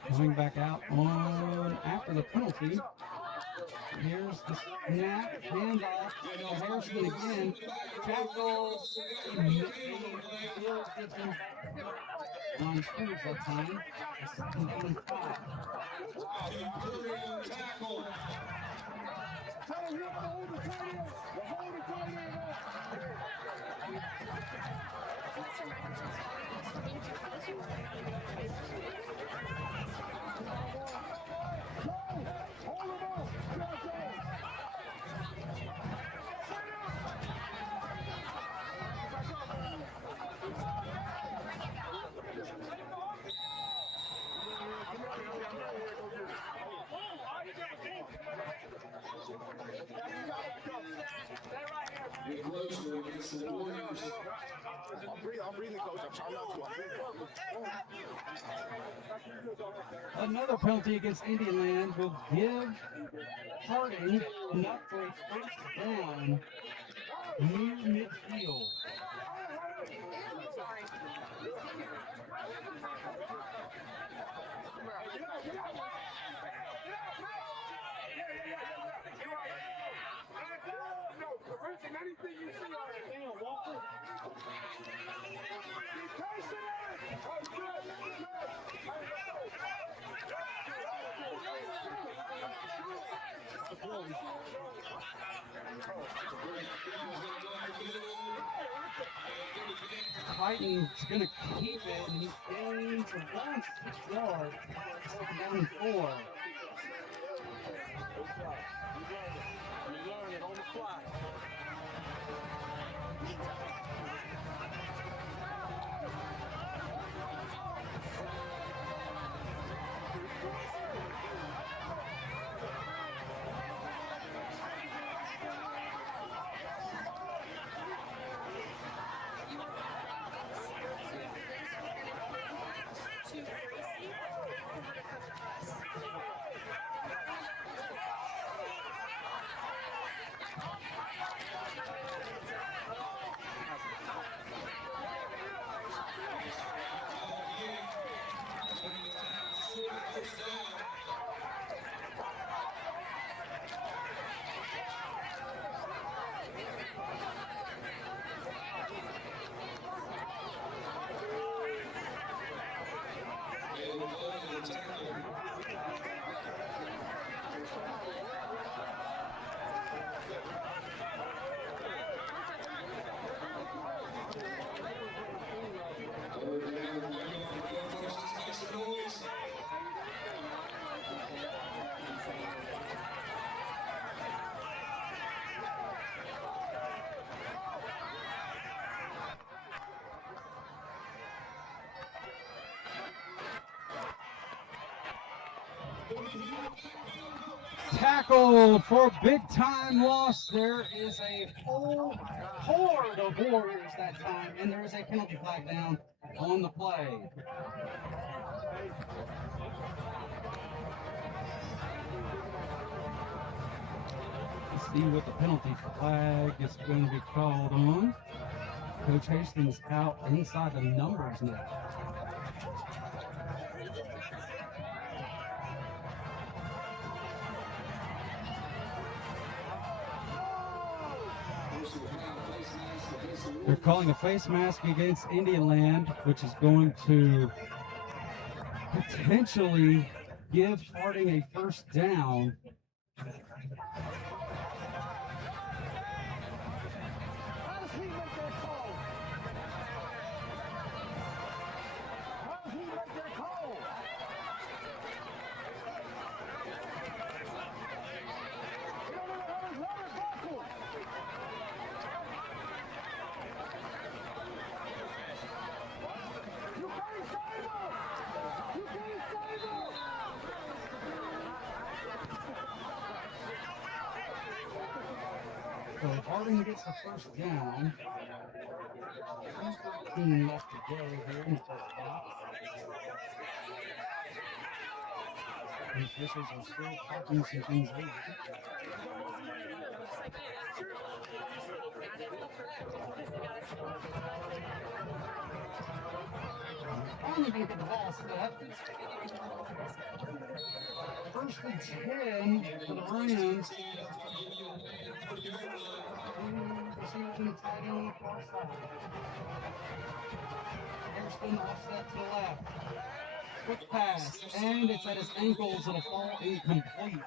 Coming back out on after the penalty. Here's the snap, handoff to Harrison again. Tackles. Fields gets him on scrimmage that time. Second down and 5. I'm breathing, coach. I'm trying not to. Another penalty against Indian Land will give Harding enough for a first down near midfield. Anything you see on it, damn, Walker. Titans going to keep it, and he gains around 6 yards. Second down and 4. You learn it on the fly. Tackled for big time loss. There is a whole horde of Warriors that time, and there is a penalty flag down on the play. Let's see what the penalty flag is going to be called on. Coach Hastings out inside the numbers now. They're calling a face mask against Indian Land, which is going to potentially give Harding a first down. How does he make that call? How does he make that call? He don't even have his letter backwards. You can't save him! You can't save him! So Harding gets the first down. 2:13 left to go here in the first half. The officials are still talking some things over. Finally gonna get the ball set. First and 10 for the Rams. Receivers in the tight end on the far side. Hairston offset to the left. Quick pass, and it's at his ankles. It'll fall incomplete.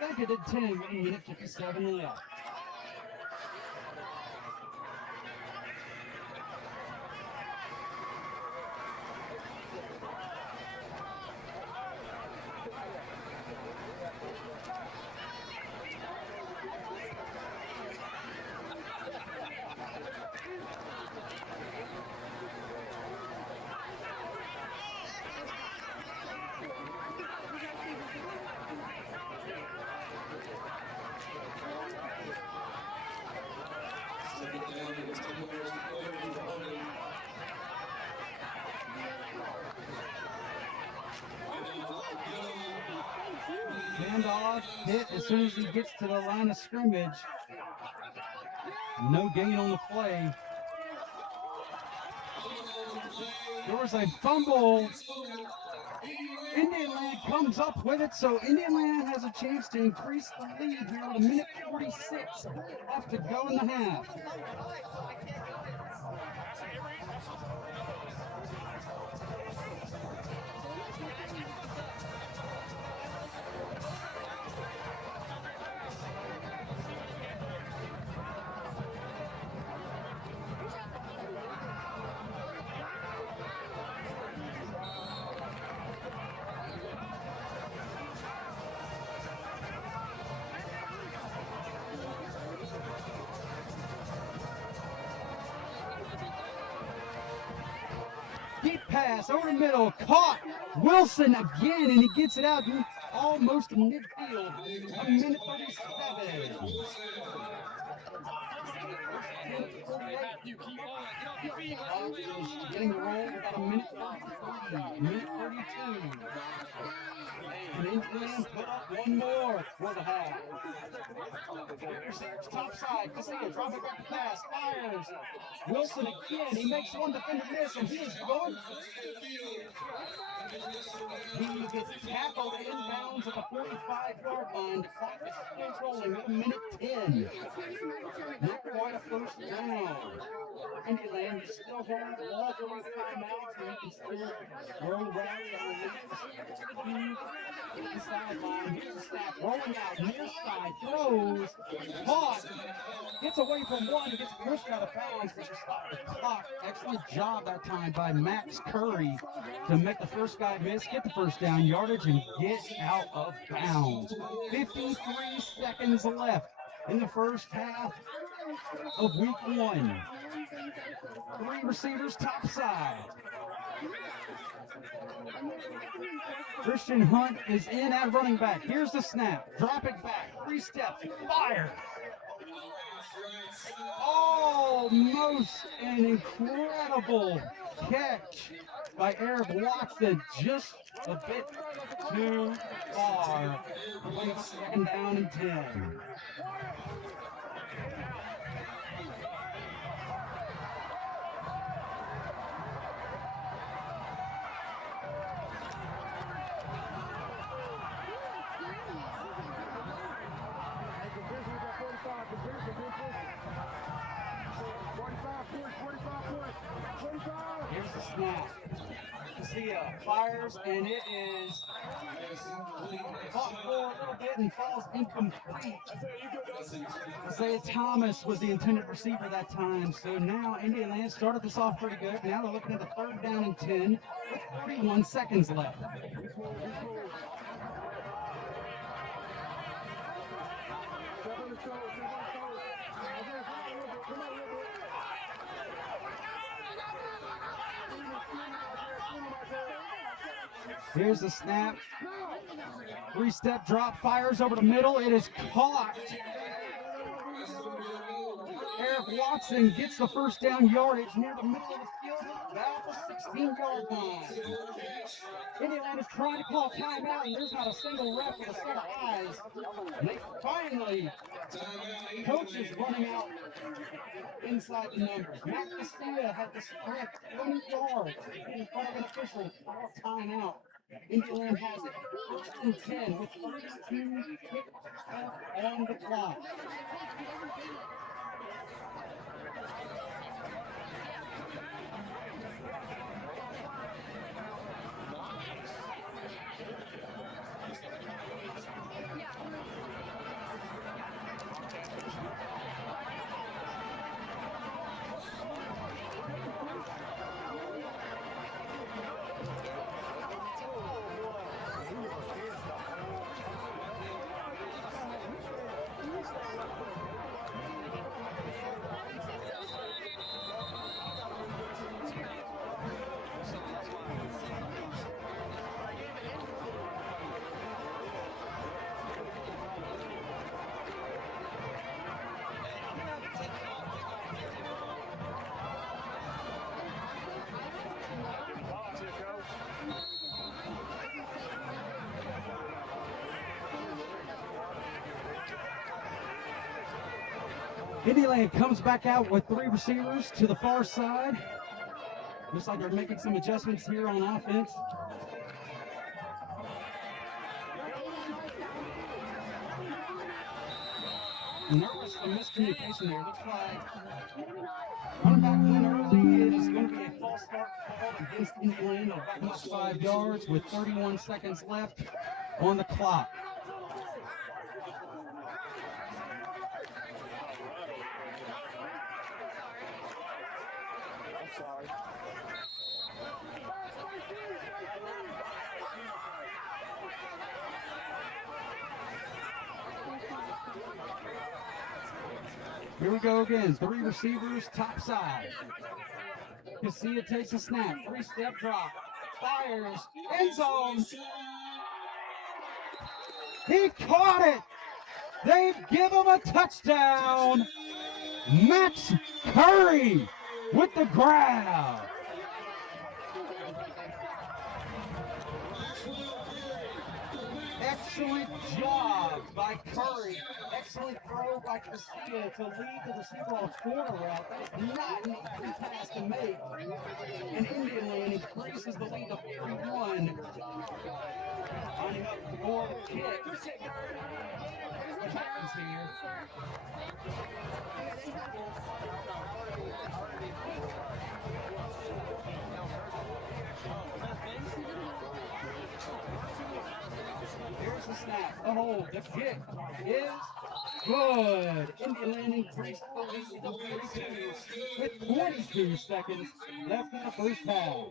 Second and 10, 1 minute 57 left. Handoff hit as soon as he gets to the line of scrimmage. No gain on the play. There was a fumble. Indian Land comes up with it, so Indian Land has a chance to increase the lead here with 1:46 left to go in the half. Deep pass over the middle, caught Wilson again, and he gets it out almost to midfield. 1:37. Getting the roll about 1:33, 1:32. And Indian put up one more for the half. Receivers top side, Castillo dropping back the pass, fires. Wilson again, he makes one defender miss, and he is going. He gets tackled inbounds at the 45-yard line. The clock is still rolling with 1:10. Not quite a first down. Indian Land is still holding the ball for his timeout, so he can still roll rally on the sideline. Here's the snap, rolling out, near side, throws, caught, gets away from one, gets pushed out of bounds, but you stop the clock. Excellent job that time by Max Curry to make the first guy miss, get the first down yardage, and get out of bounds. 53 seconds left in the first half of week one. Three receivers top side. Christian Hunt is in at running back. Here's the snap. Drop it back. 3 steps. Fire. Almost an incredible catch by Eric Watson. Just a bit too far. Second down and 10. Here's the snap. Casilla fires, and it is caught for a little bit and falls incomplete. Isaiah Thomas was the intended receiver that time. So now Indiana started this off pretty good. Now they're looking at a 3rd down and 10 with 31 seconds left. Here's the snap. 3-step drop, fires over the middle. It is caught. Eric Watson gets the 1st down yardage near the middle of the field, about the 16-yard line. Indiana's trying to call timeout, and there's not a single ref with a set of eyes. And they finally, coaches running out inside the numbers. Matt Casilla had to sprint 20 yards in front of an official to call timeout. Indiana has it 1st and 10 with 32 kicks on the clock. Indiana comes back out with 3 receivers to the far side. Looks like they're making some adjustments here on offense. Nervous for miscommunication there. Looks like running back went early. It is going to be a false start called against Indiana. Back up 5 yards with 31 seconds left on the clock. Here we go again. 3 receivers, top side. Casilla takes a snap. 3-step drop. Fires. End zone. He caught it. They give him a touchdown. Max Curry with the grab. Excellent job by Curry. Excellent throw by Casilla to lead the receiver on a corner route. That is not an easy pass to make. And Indiana increases the lead to 41. Lining up for the kick. What happens here? Here's the snap, the hold, the kick is good. Indiana increased the lead to 42 with 22 seconds left in the first half.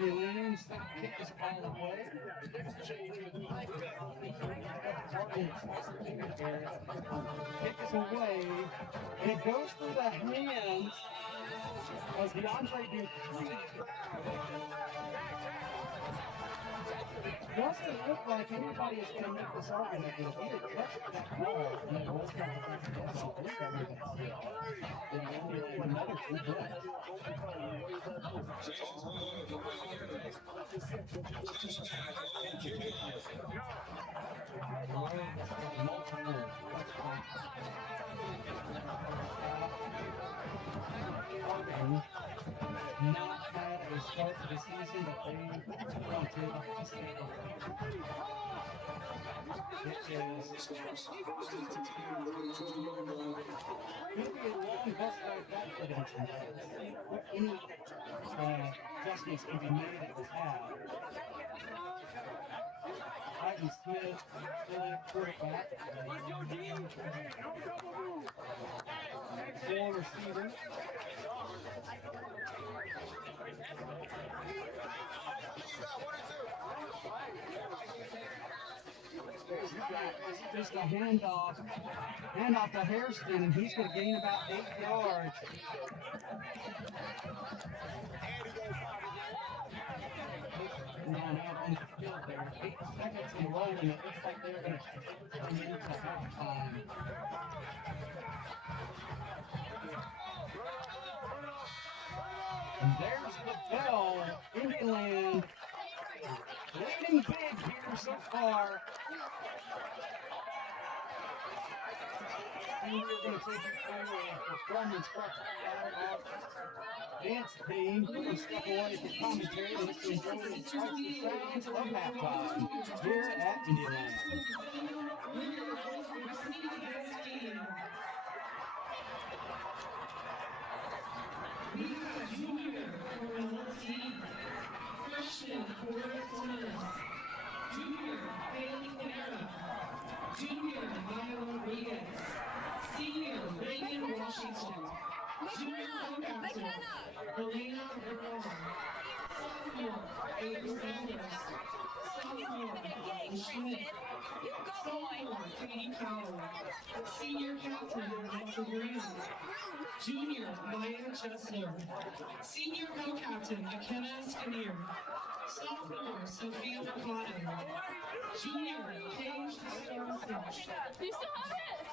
He lands, kick is called away. Kick is away, and it goes through the hands of DeAndre Dupree. Doesn't look like anybody is going to make this argument that if he had touched that ball, and it was kind of another 2 points. Not had a start to the season that they wanted to see. It is going to be a long bus ride back for them tonight. Any adjustments can be made at the half. Ivan Smith, quarterback. 4 receivers. Just a handoff to Hairston, and he's going to gain about 8 yards. Now on the field there, 8 seconds in a row, and it looks like they're going to come into halftime. And there's the bell. Indian leading big here so far. And we're going to take it through a performance dance team. We're going to step away from commentary and let's enjoy the sounds of halftime here at Indian. Freshman Corey Thomas, Junior Bailey Panera, Junior Maya Rodriguez, Senior Reagan Washington, Junior co-captain Elena Vergara, Sophomore Avery Sanders, Sophomore Molly Schmidt, Sophomore Katie Powell, Senior captain Michael Graham, Junior Maya Chesler, Senior co-captain McKenna Skinner, Sophomore Sophia Mercado, Junior Paige Sorensen,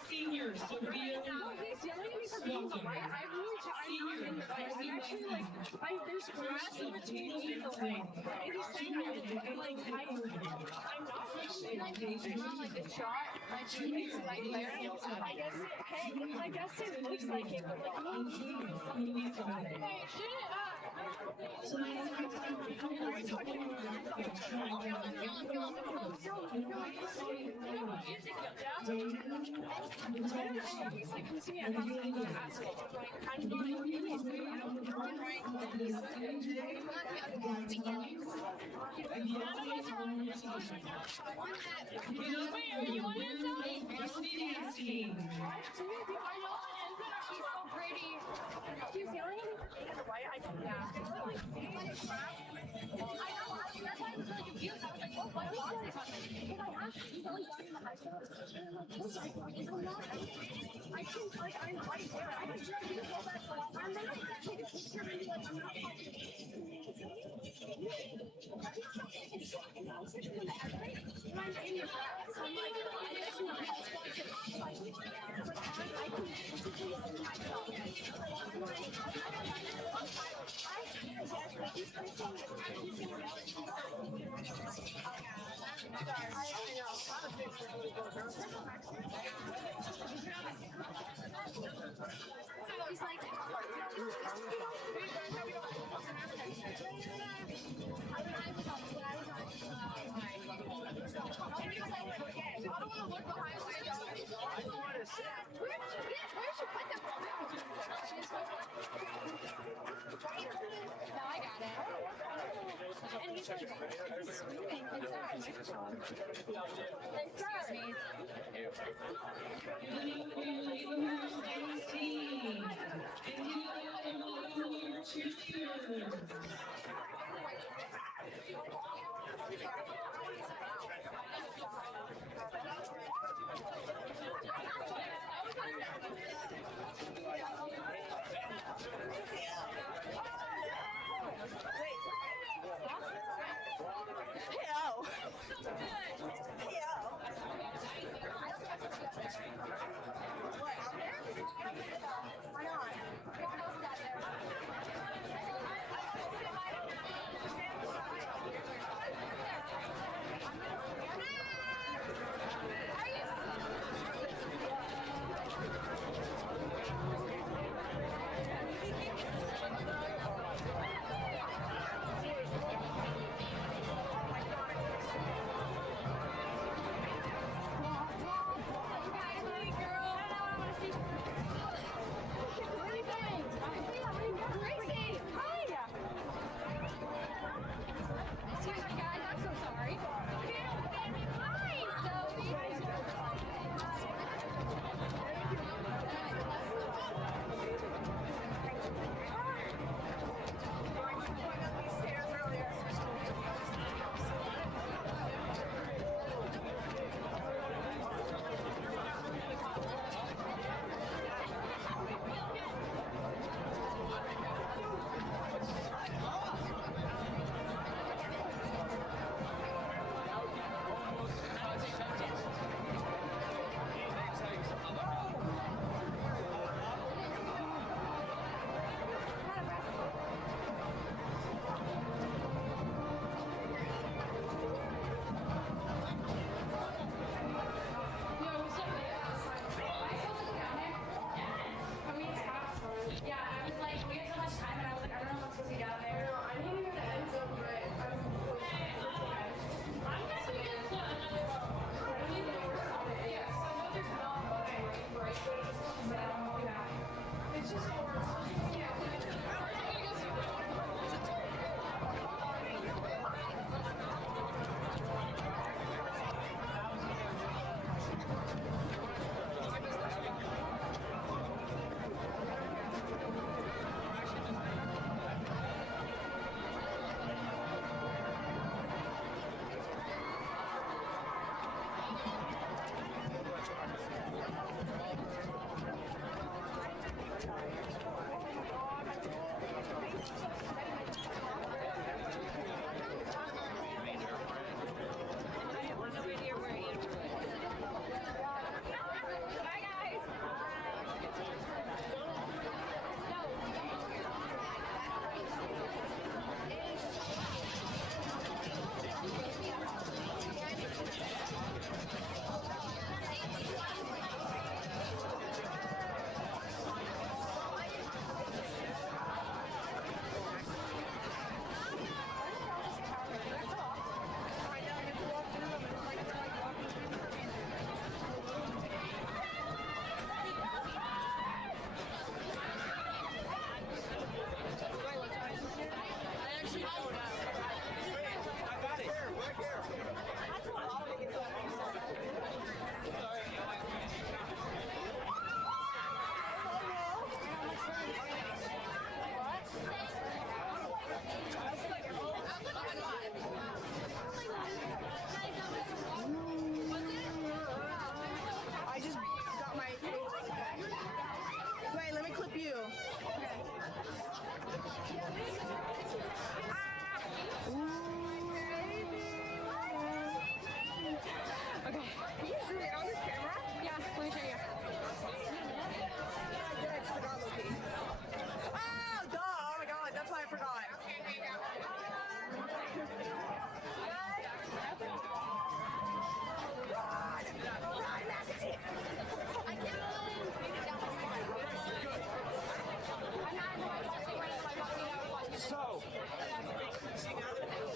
Senior Sophia Swallow, Senior Kelsey Mason, there's grass in between the lane. And he's saying, like, I'm not fishing. Like a shot, like, Junior I guess it looks like it, but like, don't want to look behind me. Where did you get? Where did you put them? No, I got it. And he's like, he's screaming. Excuse me. The new family number 16. Indiana Illinois cheerleaders.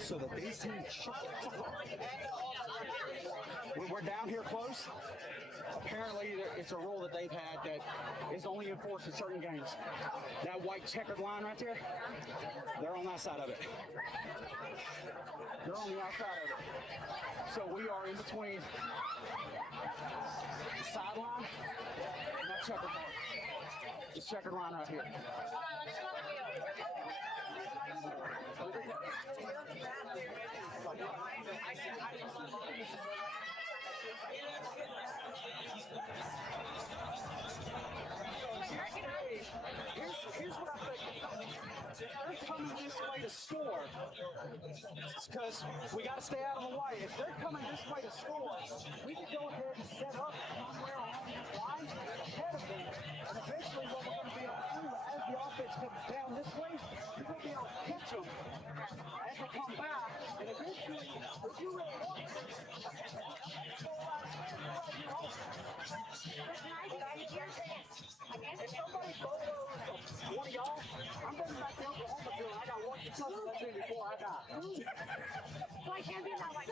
So the base team shut the fuck up. we're down here close. Apparently, it's a rule that they've had that is only enforced in certain games. That white checkered line right there, they're on that side of it. They're on the outside of it. So we are in between the sideline and that checkered line. This checkered line right here. Here's what I think. They're coming this way to score. Because we got to stay out of the way. If they're coming this way to score, we can go ahead and set up somewhere along this line ahead of them. And eventually what we're going to be able to do as the offense comes down this way, we're going to be able to catch them as they come back. And eventually, if you really want to, if somebody photos one of y'all, I'm going back to Oklahoma doing. I got one cousin that's in before I die. So I can't be that way.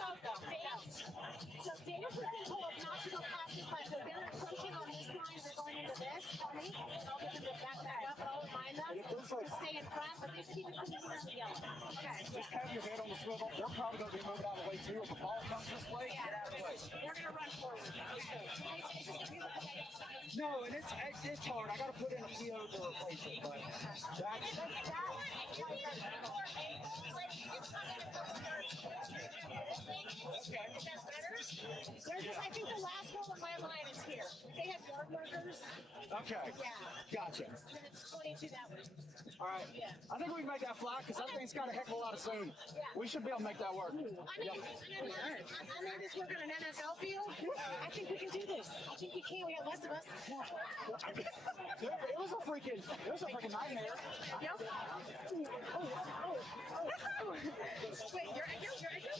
So Dana's looking told not to go past this line. So they're approaching on this line. They're going into this. Coming. I'll get them to back up. I'll remind them to stay in front, but they should keep it coming around the yellow. Okay. Just have your head on the swivel. They're probably going to be moving out of the way too. If the ball comes this way, get out of the way. They're going to run forward. No, and it's hard. I got to put in a PO to replace it, but I think the last goal on my line is here. They have yard markers. okay. Yeah. Gotcha. And it's 22 that way. All right. I think we can make that fly because that thing's got a heck of a lot of zoom. We should be able to make that work. I made this work on an NFL field. I think we can do this. I think we can. We got less of us. It was a freaking nightmare. Yep. Wait, you're echo? You're echo?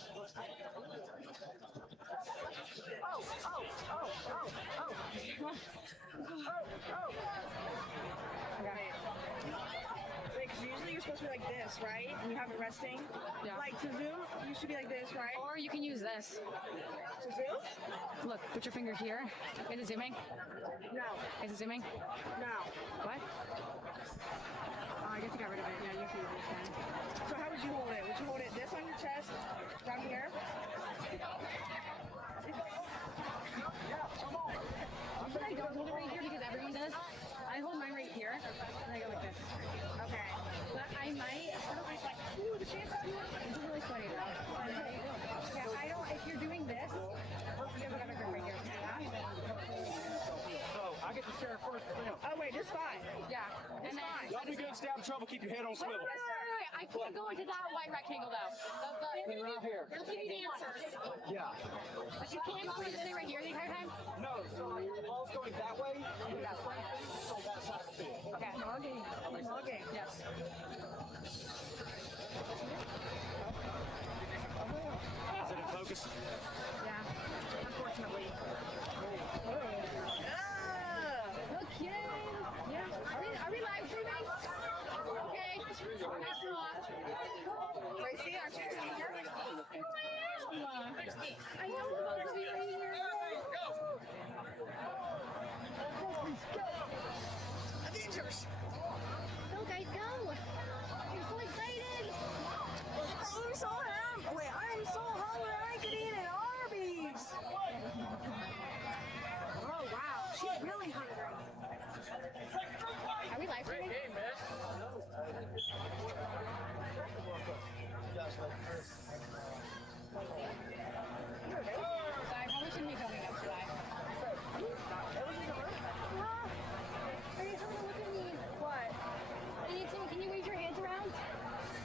Right. Like, 'cause usually you're supposed to be like this, right? And you have it resting. Yeah. Like, to zoom, you should be like this, right? Or you can use this. To zoom? Look, put your finger here. Is it zooming? No. Is it zooming? No. What? Oh, I guess you got rid of it. Yeah, you can use this then. So how would you hold it? Would you hold it this on your chest, down here? But I don't hold it right here because everyone does. I hold mine right here, and I go like this. Okay. But I might. Ooh, the chance to do it. It's really sweaty though. Yeah, I don't. If you're doing this, you have a grip right here. So I get to share first with them. Oh, wait, this fine. Yeah, and then. Y'all be good. Stay out of trouble. Keep your head on Wait, swivel. I can't go into that white rectangle though. Stay right here. They'll give you the answers. Yeah. But you can't go into stay right here the entire time. No. So the ball's going that way. You got to on that side of the field. Okay. Okay. Yes. Is it in focus? Yeah. Unfortunately. Okay. Yeah. Are we live streaming? Okay. That's off. Tracy, aren't you sitting here? I know we're supposed to be right here. Avengers! Go, guys, go. I'm so excited. I'm so happy. Wait, I'm so hungry. I could eat an Arby's. Oh, wow. She's really hungry. Are we live streaming? So I probably shouldn't be coming up today. What? Can you wave your hands around?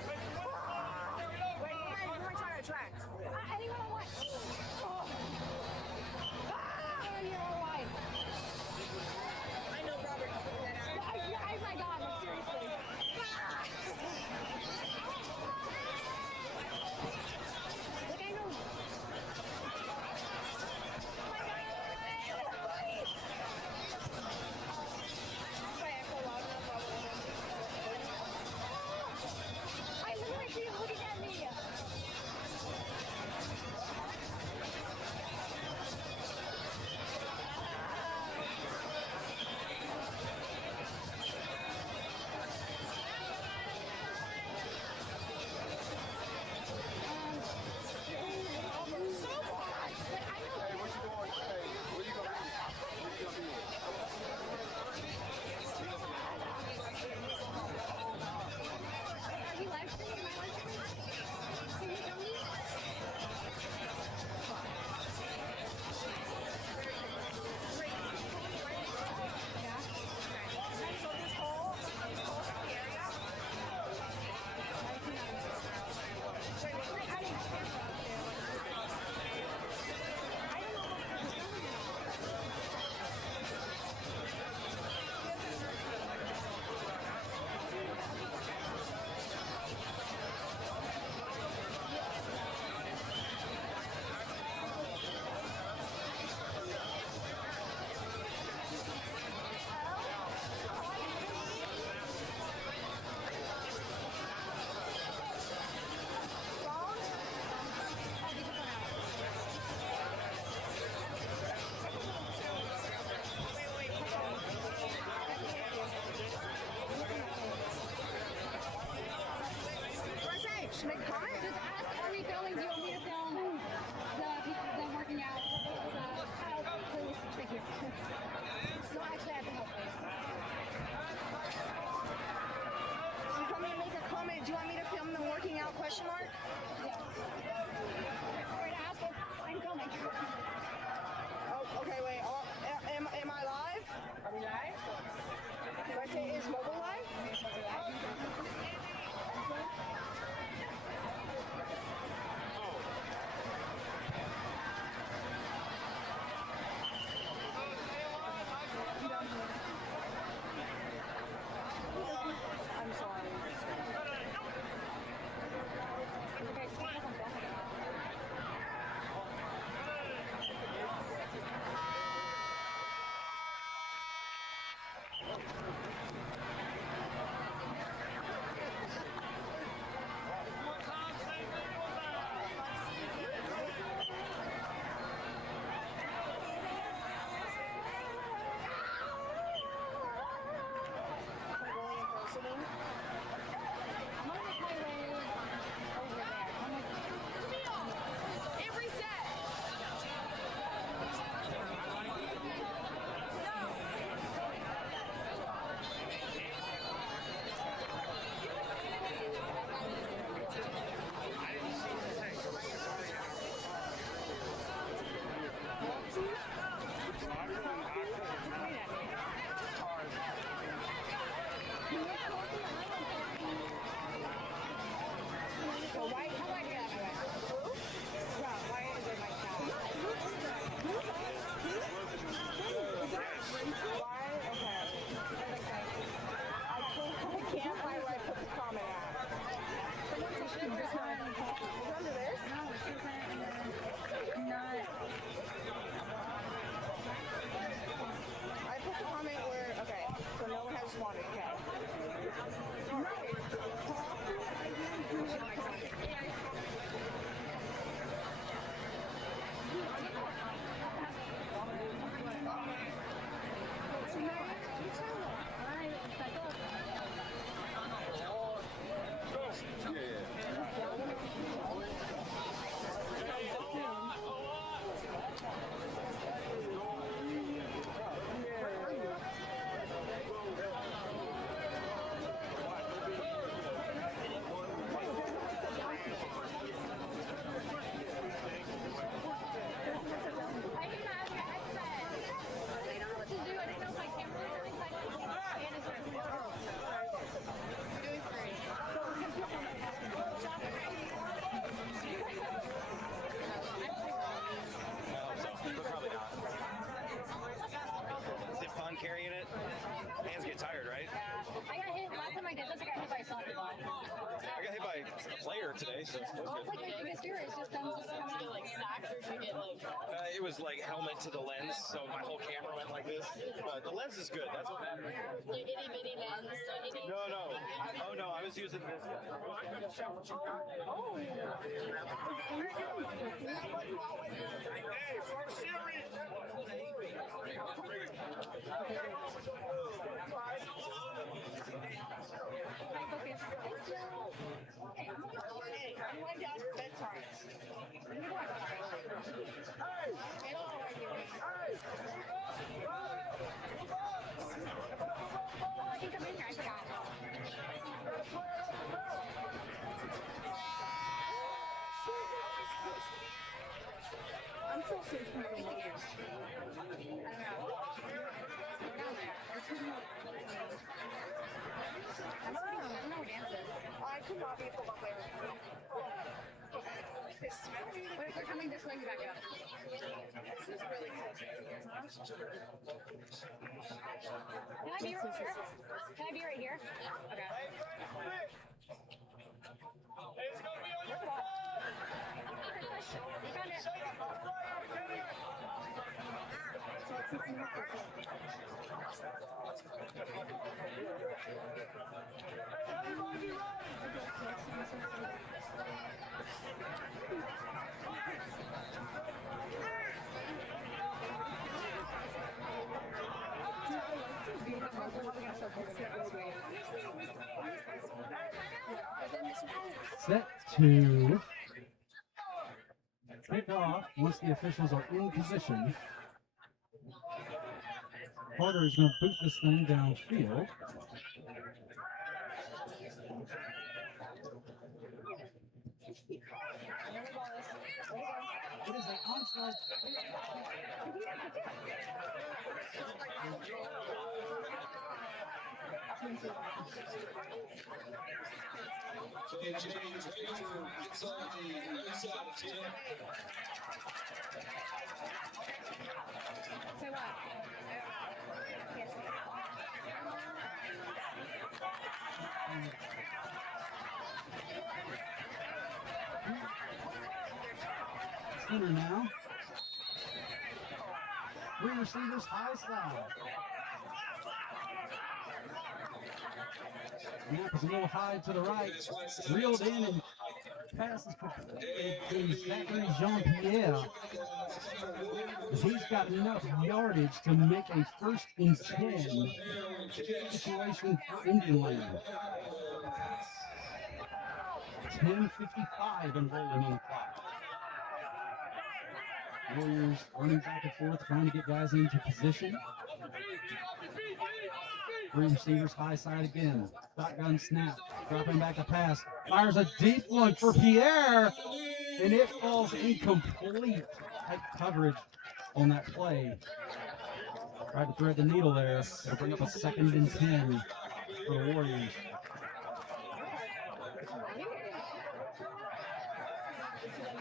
Wait, who am I trying to attract? Anyone on what? Oh, you're all right. I know Robert can figure that out. Oh my God, like, seriously. Like, I know. did. That's like I got hit by a soccer ball. I got hit by a player today, so it was Well, it's good. like your biggest fear is just them just coming out. Like sacked or did you get like It was like helmet to the lens, so my whole camera went like this. But the lens is good. That's what matters. your itty bitty lens? No, no. Oh no, I was using this guy. Hey, first series. I think I'm in here. I forgot. I'm so sick from the I don't know. Go down there. There's two more. I don't know who dances. I could not be a football player. Wait, they're coming this way. You back up. This is really close. Can I be right here? Can I be right here? Okay. It's gonna be on your side. You found it. Set to kick off once the officials are in position. Carter is going to boot this thing downfield. It is an onside. Okay, James, Major gets on the outside of 10. Say what? Yes. Center now. Three receivers, high side. Snap is a little high to the right. Reeled in and passes completed to Zachary Jean-Pierre. He's got enough yardage to make a 1st and 10 situation for Indian Land. 10:55 and rolling on the clock. Warriors running back and forth, trying to get guys into position. Three receivers, high side again. Shotgun snap, dropping back a pass. Fires a deep one for Pierre, and it falls incomplete. Tight coverage on that play. Tried to thread the needle there. It'll bring up a 2nd and 10 for the Warriors.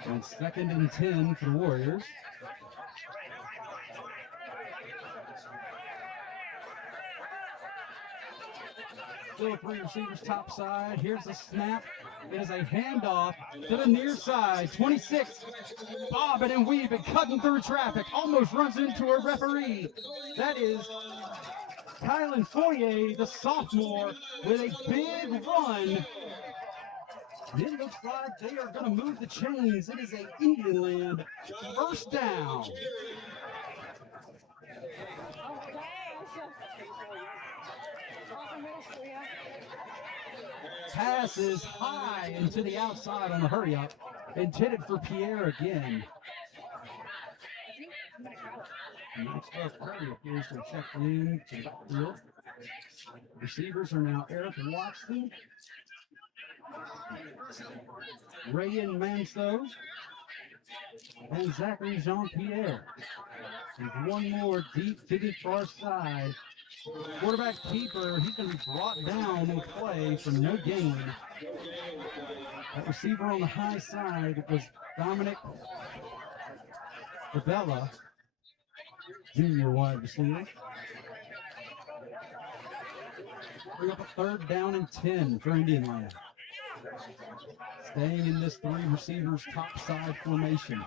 And 2nd and 10 for the Warriors. Still three receivers top side. Here's the snap. It is a handoff to the near side. 26. Bobbing and weaving, cutting through traffic. Almost runs into a referee. That is Kylan Foyer, the sophomore, with a big run. It looks like they are going to move the chains. It is a Indian Land 1st down. Pass is high and to the outside on the hurry up. Intended for Pierre again. Maxwell Curry appears to have checked in to the backfield. Receivers are now Eric Watson, Rayan Manso, and Zachary Jean-Pierre. And one more deep to the far side. Quarterback keeper, he's going to be brought down in play for no gain. That receiver on the high side was Dominic Favela, junior wide receiver. Bring up a 3rd down and 10 for Indian Land. Staying in this 3 receivers top side formation.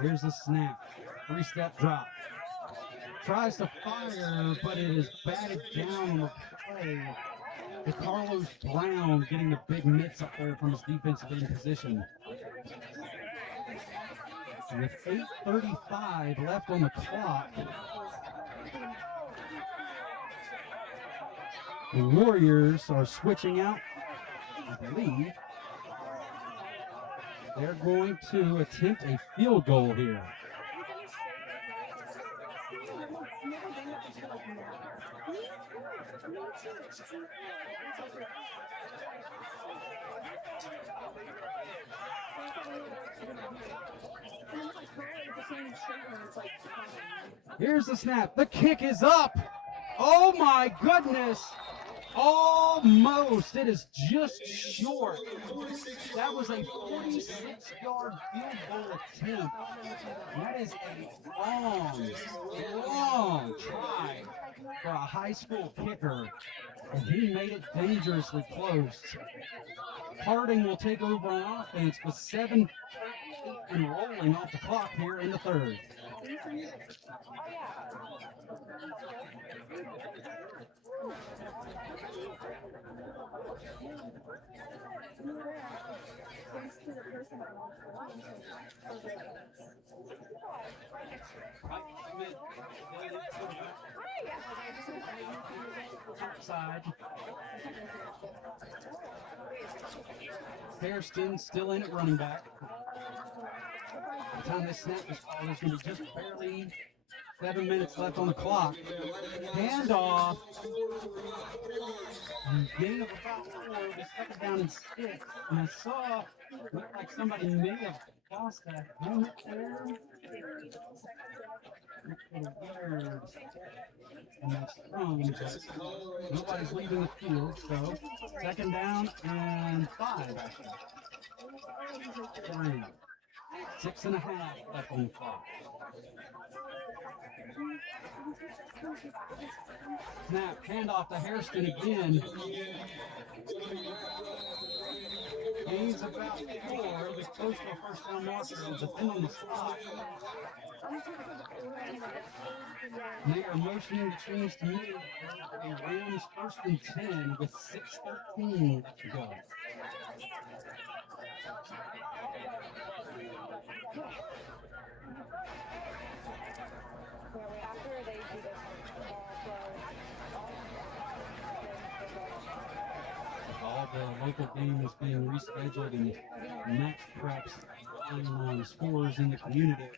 Here's the snap. 3-step drop. Tries to fire, but it is batted down on the play. With Carlos Brown getting the big mitts up there from his defensive end position. With 8:35 left on the clock, the Warriors are switching out, I believe. They're going to attempt a field goal here. Here's the snap. The kick is up. Oh my goodness. Almost. It is just short. That was a 46-yard field goal attempt. That is a long try for a high school kicker. And he made it dangerously close. Harding will take over on offense with 7 and rolling off the clock here in the 3rd. Side. Hairston still in at running back. By the time this snap is called, there's going to be just barely 7 minutes left on the clock. Handoff. Gain of about 4 with 2nd down and 6. And I saw, looked like somebody may have lost that helmet there. Weird. And that's thrown, but nobody's leaving the field, so 2nd down and 5 actually. 3. 6.5 left on the clock. Snap, handoff to Hairston again. Gains about 4. They're close to a 1st down marker. Defending the spot. They are motioning the chains to move. A Rams 1st and 10 with 6:13 left to go. All the local game is being rescheduled and Max Preps on scores in the community.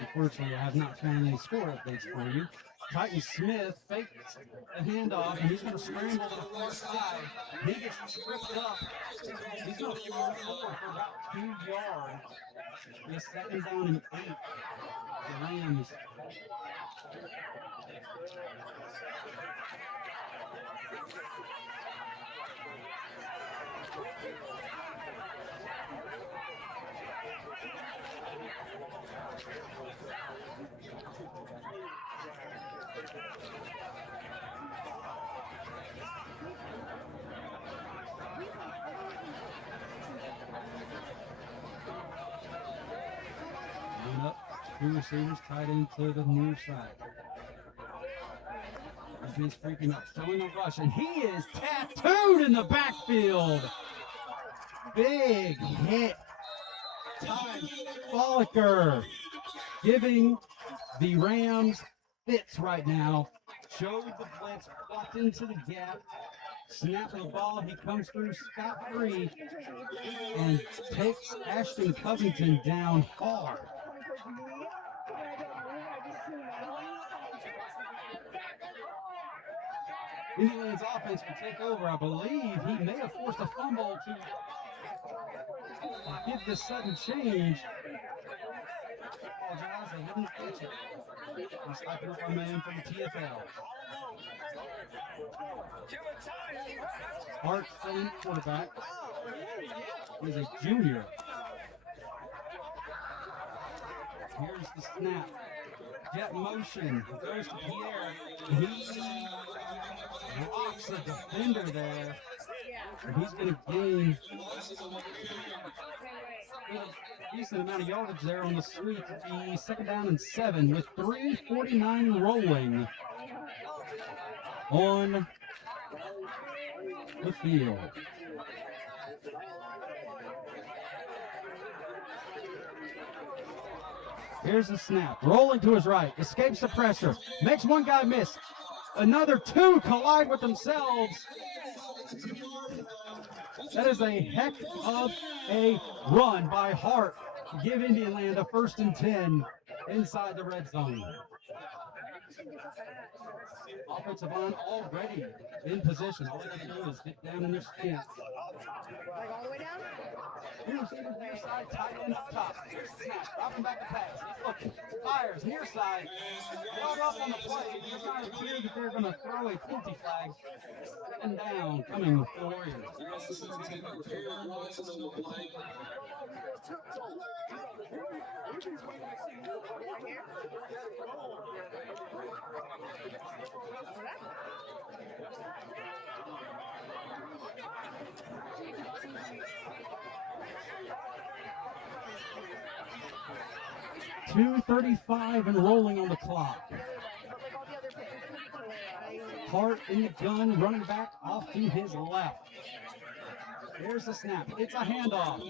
Unfortunately, I have not found any score updates for you. Titan Smith fakes a handoff, and he's going to scramble to the far side. He gets tripped up. He's going to fall forward for about 2 yards. It's 2nd down and 8. The Rams. Line up, 2 receivers tied into the near side. He's freaking up, throwing a rush, and he is tattooed in the backfield. Big hit. Ty Folliker giving the Rams fits right now. Showed the blitz, walked into the gap, snap of the ball. He comes through scot-free and takes Ashton Covington down hard. Indiana's offense will take over. I believe he may have forced a fumble to give this sudden change. Apologize, I didn't catch it. I'm stopping up our man from the TFL. Hart still in quarterback. He's a junior. Here's the snap. jet motion. Goes to Pierre. He rocks a defender there. And he's going to gain a decent amount of yardage there on the sweep. The second down and 7 with 3:49 rolling on the field. Here's the snap. Rolling to his right. Escapes the pressure. Makes one guy miss. Another two collide with themselves. That is a heck of a run by Hart to give Indian Land a 1st and 10 inside the red zone. Offensive line already in position. All they got to do is get down in their stance. Like all the way down? Two receivers near side, tight end up top. Snap, dropping back the pass. He's looking. Fires near side. Held up on the play. It's not clear that they're going to throw a penalty flag. And down, coming with the Warriors. .235 and rolling on the clock. Hart in the gun, running back off to his left. Here's the snap. It's a handoff.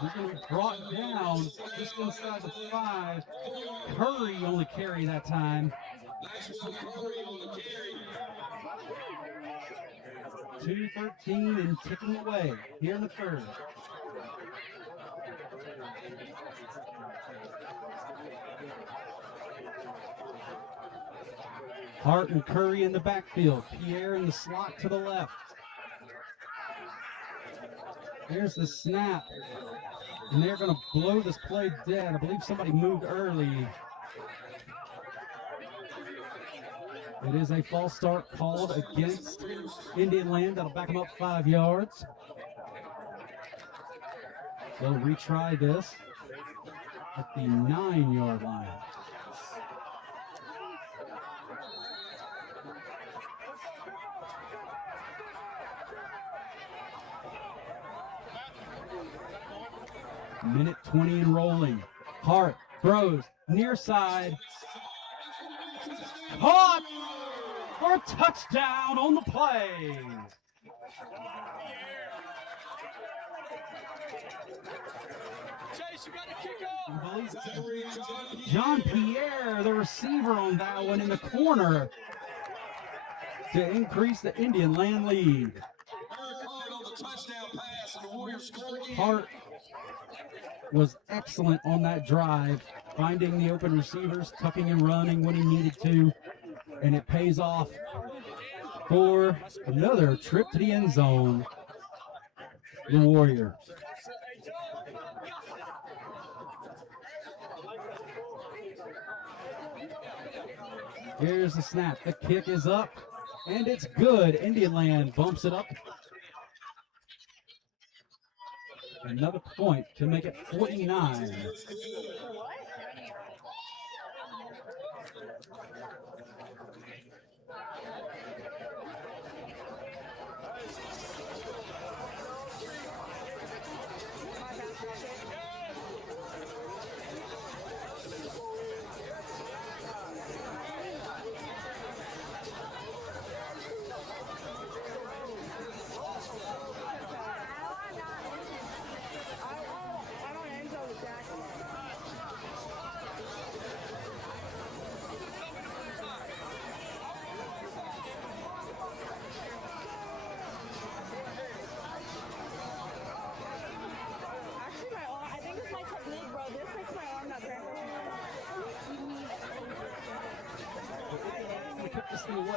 He's going to be brought down just inside the 5. Curry only carry that time. 2:13 and ticking away here in the 3rd. Hart and Curry in the backfield. Pierre in the slot to the left. Here's the snap. And they're going to blow this play dead. I believe somebody moved early. It is a false start called against Indian Land. That'll back them up 5 yards. They'll retry this at the 9-yard line. Minute 20 and rolling. Hart throws near side. Caught for a touchdown on the play. Chase, you got to kick off. John Pierre, the receiver on that one in the corner to increase the Indian Land lead. Hart was excellent on that drive, finding the open receivers, tucking and running when he needed to, and it pays off for another trip to the end zone. The Warriors. Here's the snap. The kick is up, and it's good. Indian Land bumps it up. Another point to make it 49. Kick this thing away.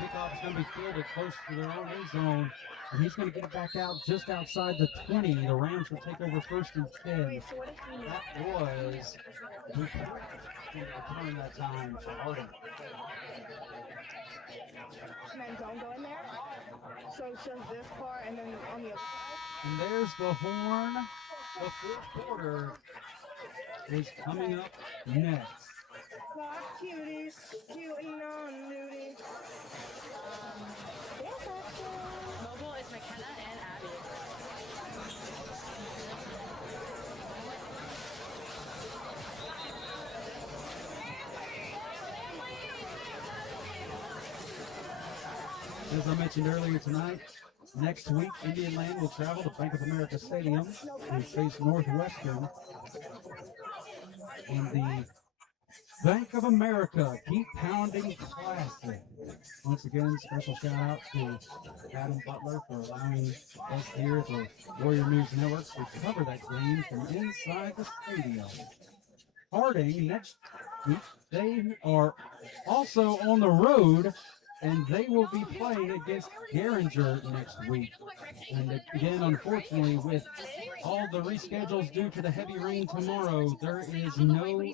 Kickoff is going to be fielded close to their own end zone. And he's going to get it back out just outside the 20. The Rams will take over 1st and 10. That was return that time for Harding. Man, don't go in there. So it's just this part and then on the other side. And there's the horn. The fourth quarter is coming up next. Clock cuties, cuting on duty. Mobile is McKenna and Abby. As I mentioned earlier tonight, next week, Indian Land will travel to Bank of America Stadium and face Northwestern in the Bank of America Keep Pounding Classic. Once again, special shout out to Adam Butler for allowing us here at the Warrior News Network to cover that game from inside the stadium. Harding next week, they are also on the road, and they will be playing against Garinger next week. And again, unfortunately, with all the reschedules due to the heavy rain tomorrow, there is no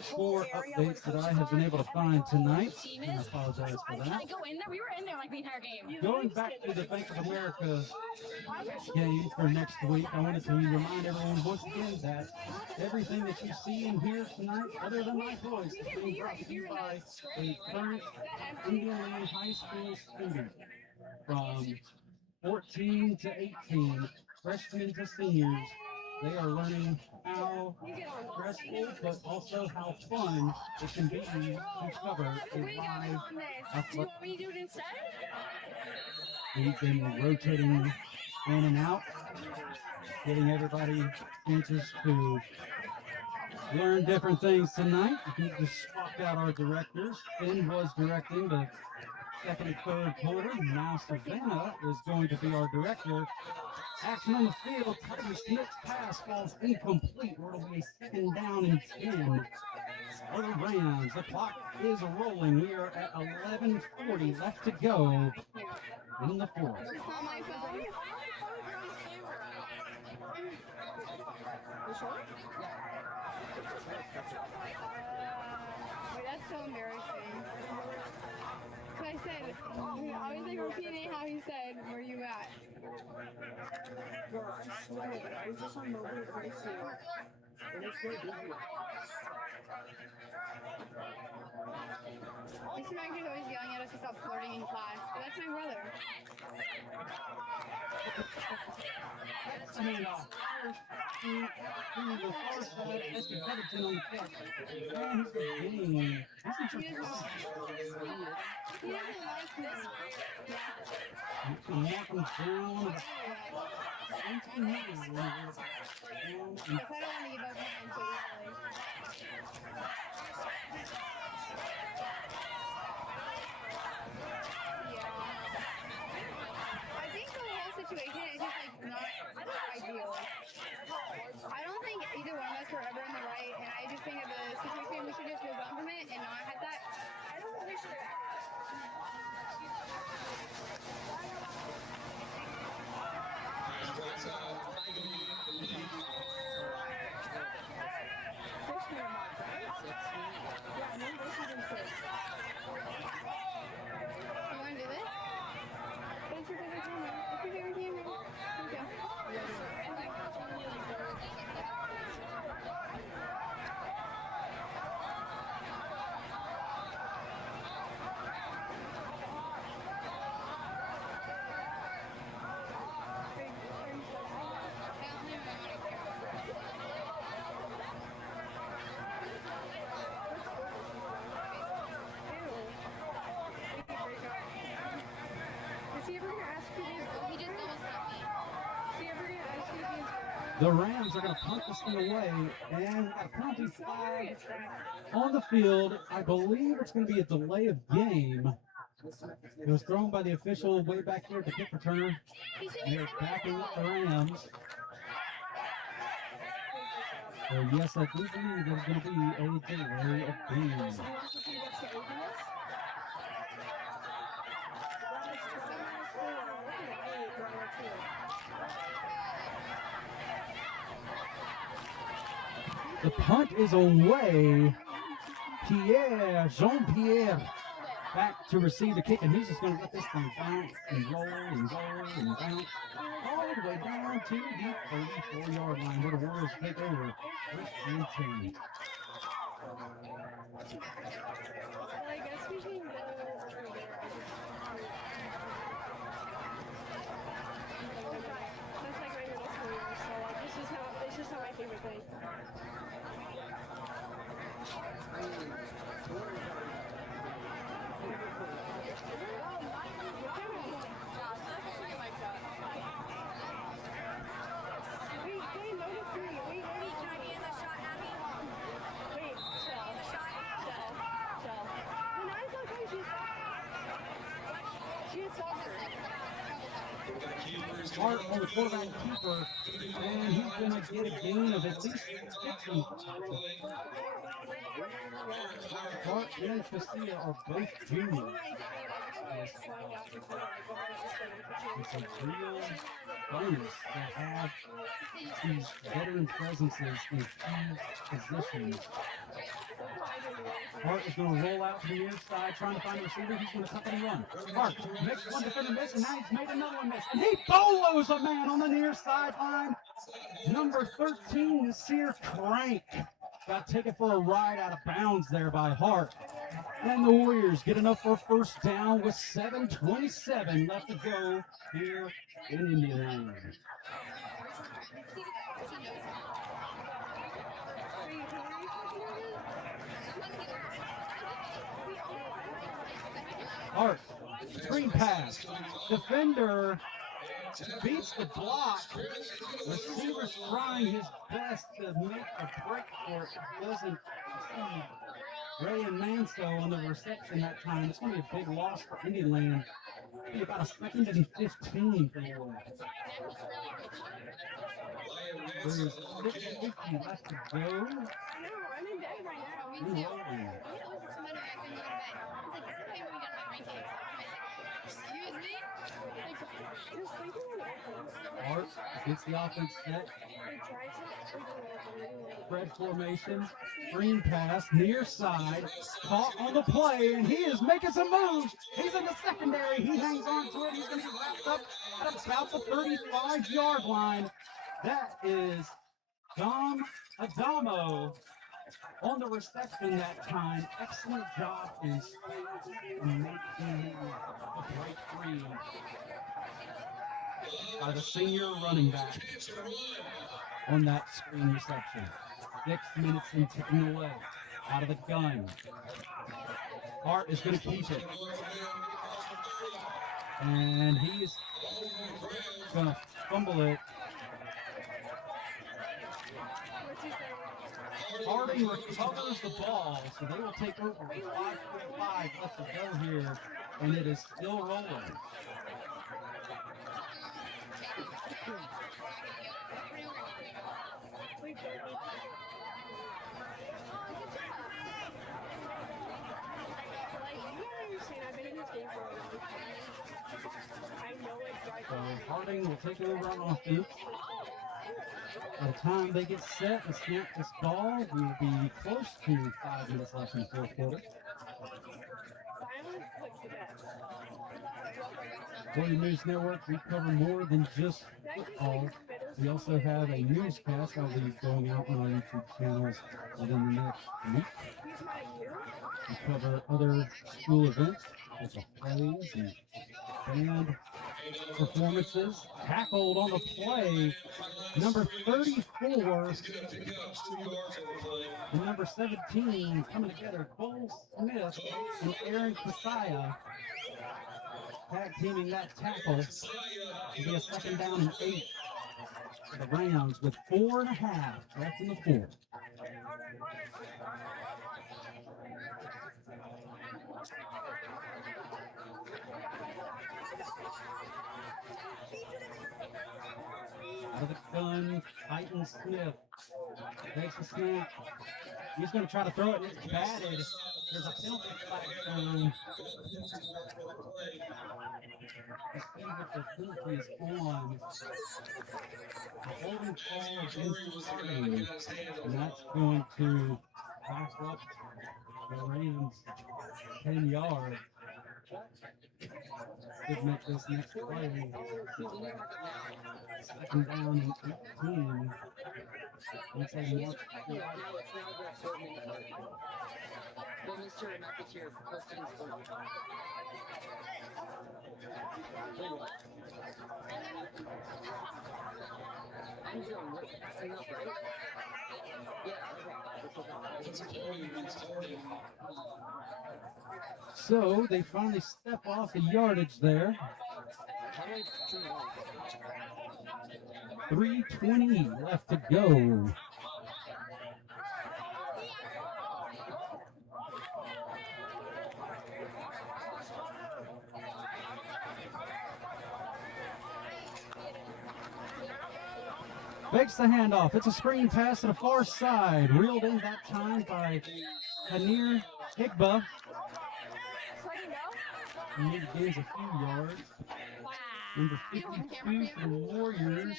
score updates that I have been able to find tonight. I apologize for that. We were in there like the entire game. Going back to the Bank of America game for next week, I wanted to remind everyone once again that everything that you see and hear tonight, other than my voice, is being brought to you by a current Indian Land High School student from 14 to 18, freshmen to seniors. They are learning how stressful, but also how fun it can be to cover a live athletic. Want me to do it instead? We've been rotating in and out, getting everybody chances to learn different things tonight. We just swapped out our directors. Finn was directing the second and third quarter. Now Savannah is going to be our director. Action on the field. Tiger Smith's pass falls incomplete. It'll be a 2nd down and 10 for the Rams. The clock is rolling. We are at 11:40 left to go in the fourth. It's not my phone. Wait, that's so embarrassing. So I said, I was like repeating how he said, where you at? Bro, I swear, I was just on mobile racing. And it's very busy. Mr. Maggie's always yelling at us to stop flirting in class, but that's my brother. I mean, the far side, Esty Covington on the catch. Man, he's getting. He doesn't like this. You can knock him down. Yes, I don't want to give up mine so easily. I think the whole situation is just like not ideal. I don't think either one of us were ever in the right, and I just think of the situation we should just move on from it and not have that. I don't think we should. You want to do this? What's your favorite camera? What's your favorite camera? Okay. The Rams are going to punt this thing away, and we've got a penalty flag on the field. I believe it's going to be a delay of game. It was thrown by the official way back here at the kick returner. They're backing up the Rams. So yes, I do believe there's going to be a delay of game. The punt is away. Jean-Pierre back to receive the kick, and he's just going to let this thing bounce and roll and roll and bounce all the way down to the 34-yard line where the Warriors take over. First and 10. Well, I guess we can go over there. That's like my middle school year, so like it's just not my favorite thing. Wait, they noticed me. Wait, chill. When I saw her, she had soccer. Hart on the quarterback keeper, and he's going to get a gain of at least 50. Hart and Castilla are both juniors. It's a real bonus to have these veteran presences in key positions. Hart is going to roll out to the near side, trying to find a receiver. He's going to tuck and run. Hart makes one defender miss, and now he's made another one miss. And he bolos a man on the near sideline. Number 13, Nasir Crank. Got taken for a ride out of bounds there by Hart. And the Warriors get enough for a first down with 7:27 left to go here in Indiana. Hart, screen pass. Defender beats the block. Receiver's trying his best to make a break for it. Doesn't succeed. Ray and Manso on the reception that time. It's going to be a big loss for Indiana. It'll be about a 2nd and 15 for the Warriors. There's 6:50 left to go. I know, I'm in bed right now. Reloading. Excuse me? Just thinking what happens. Hart gets the offense set. It drives it. Spread formation. Screen pass. Near side. Caught on the play, and he is making some moves. He's in the secondary. He hangs on to it. He's going to be wrapped up at about the 35-yard line. That is Dom Adamo on the reception that time. Excellent job in making a break free by the senior running back on that screen reception. 6 minutes and ticking away out of the gun. Hart is going to keep it. And he's going to fumble it. Harding recovers the ball, so they will take over with 5:45 left to go here, and it is still rolling. So Harding will take over on offense. By the time they get set and snap this ball, we will be close to 5 minutes left in the fourth quarter. Warrior News Network, we cover more than just football. We also have a newscast that will be going out on our YouTube channels within the next week. We cover other school events like the plays and band performances. Tackled on the play, number 34 and number 17 coming together. Cole Smith and Aaron Kasaya tag teaming that tackle. It'll be a 2nd down and 8 for the Rams with 4.5 left in the fourth. Out of the gun, Titan Smith takes a snap. He's going to try to throw it, and it's batted there's a penalty flag thrown. Let's see what the penalty is on. The holding call against Harding, and that's going to back up the Rams 10 yards. Could make this next play. Second down and 18. Once they mark No, it's now the 4-minute mark. Well, Mr. Not this year, posting for. Wait, what? I'm doing what? Enough, right? Yeah, okay. So they finally step off the yardage there. How do I turn it on? 3:20 left to go. Fakes the handoff. It's a screen pass to the far side. Reeled in that time by Hanir Higba. He gains a few yards. Number 52 for the Warriors,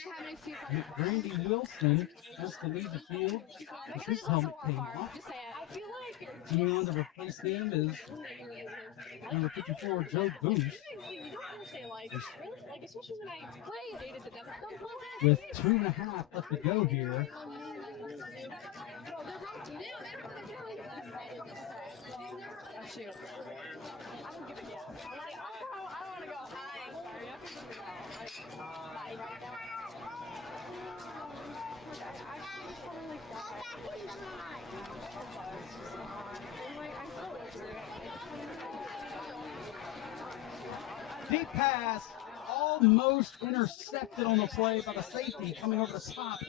Brandy Wilson, just to leave the field as his helmet came off. Coming on to replace him is number 54, Joe Goose. With 2.5 left to go here. Deep pass, almost intercepted on the play by the safety coming over the top.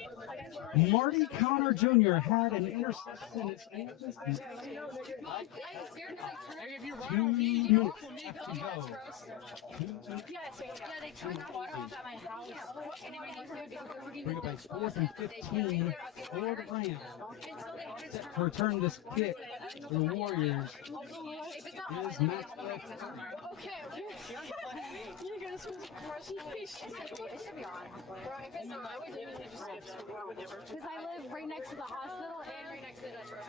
Marty Connor Jr. had an interception. 2 minutes left to go. Bring up a 4th and 15 for the Rams. Set to return this kick for the Warriors is Max Leffler. Because I live right next to the hospital and right next to the Dutch Road.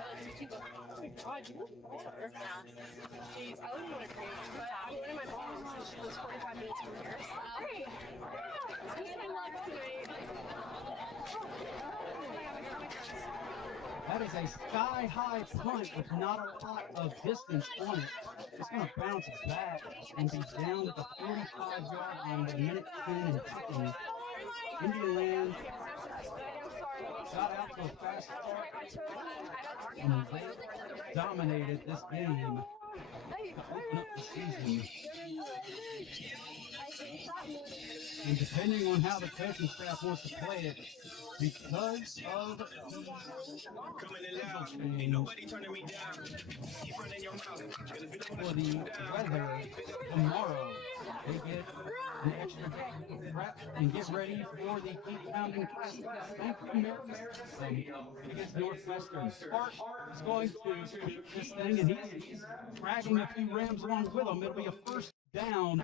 God, you live far. Jeez, I live in Winter Creek, but I'm going to my mom's and she lives 45 minutes from here. Great. Just my luck tonight. That is a sky-high punt with not a lot of distance on it. It's going to bounce back and be down at the 45-yard line with a minute 10 and ticking. Indian Land got out to a fast start and they dominated this game to open up the season. And depending on how the coaching staff wants to play it, because of the for the weather tomorrow, they get an extra day to prep and get ready for the Keith-Pounding Classic Bank of America against Northwestern. Spark is going to beat this thing, and he's dragging a few Rams along with him. It'll be a first down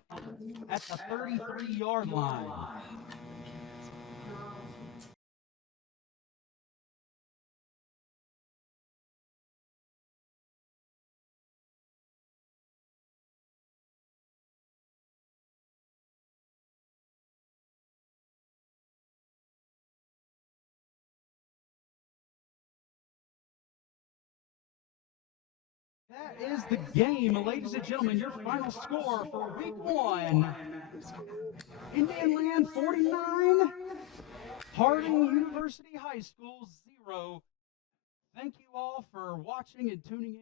at the 33-yard line. That is the game, ladies and gentlemen. Your final score for week 1. Indian Land 49, Harding University High School 0. Thank you all for watching and tuning in.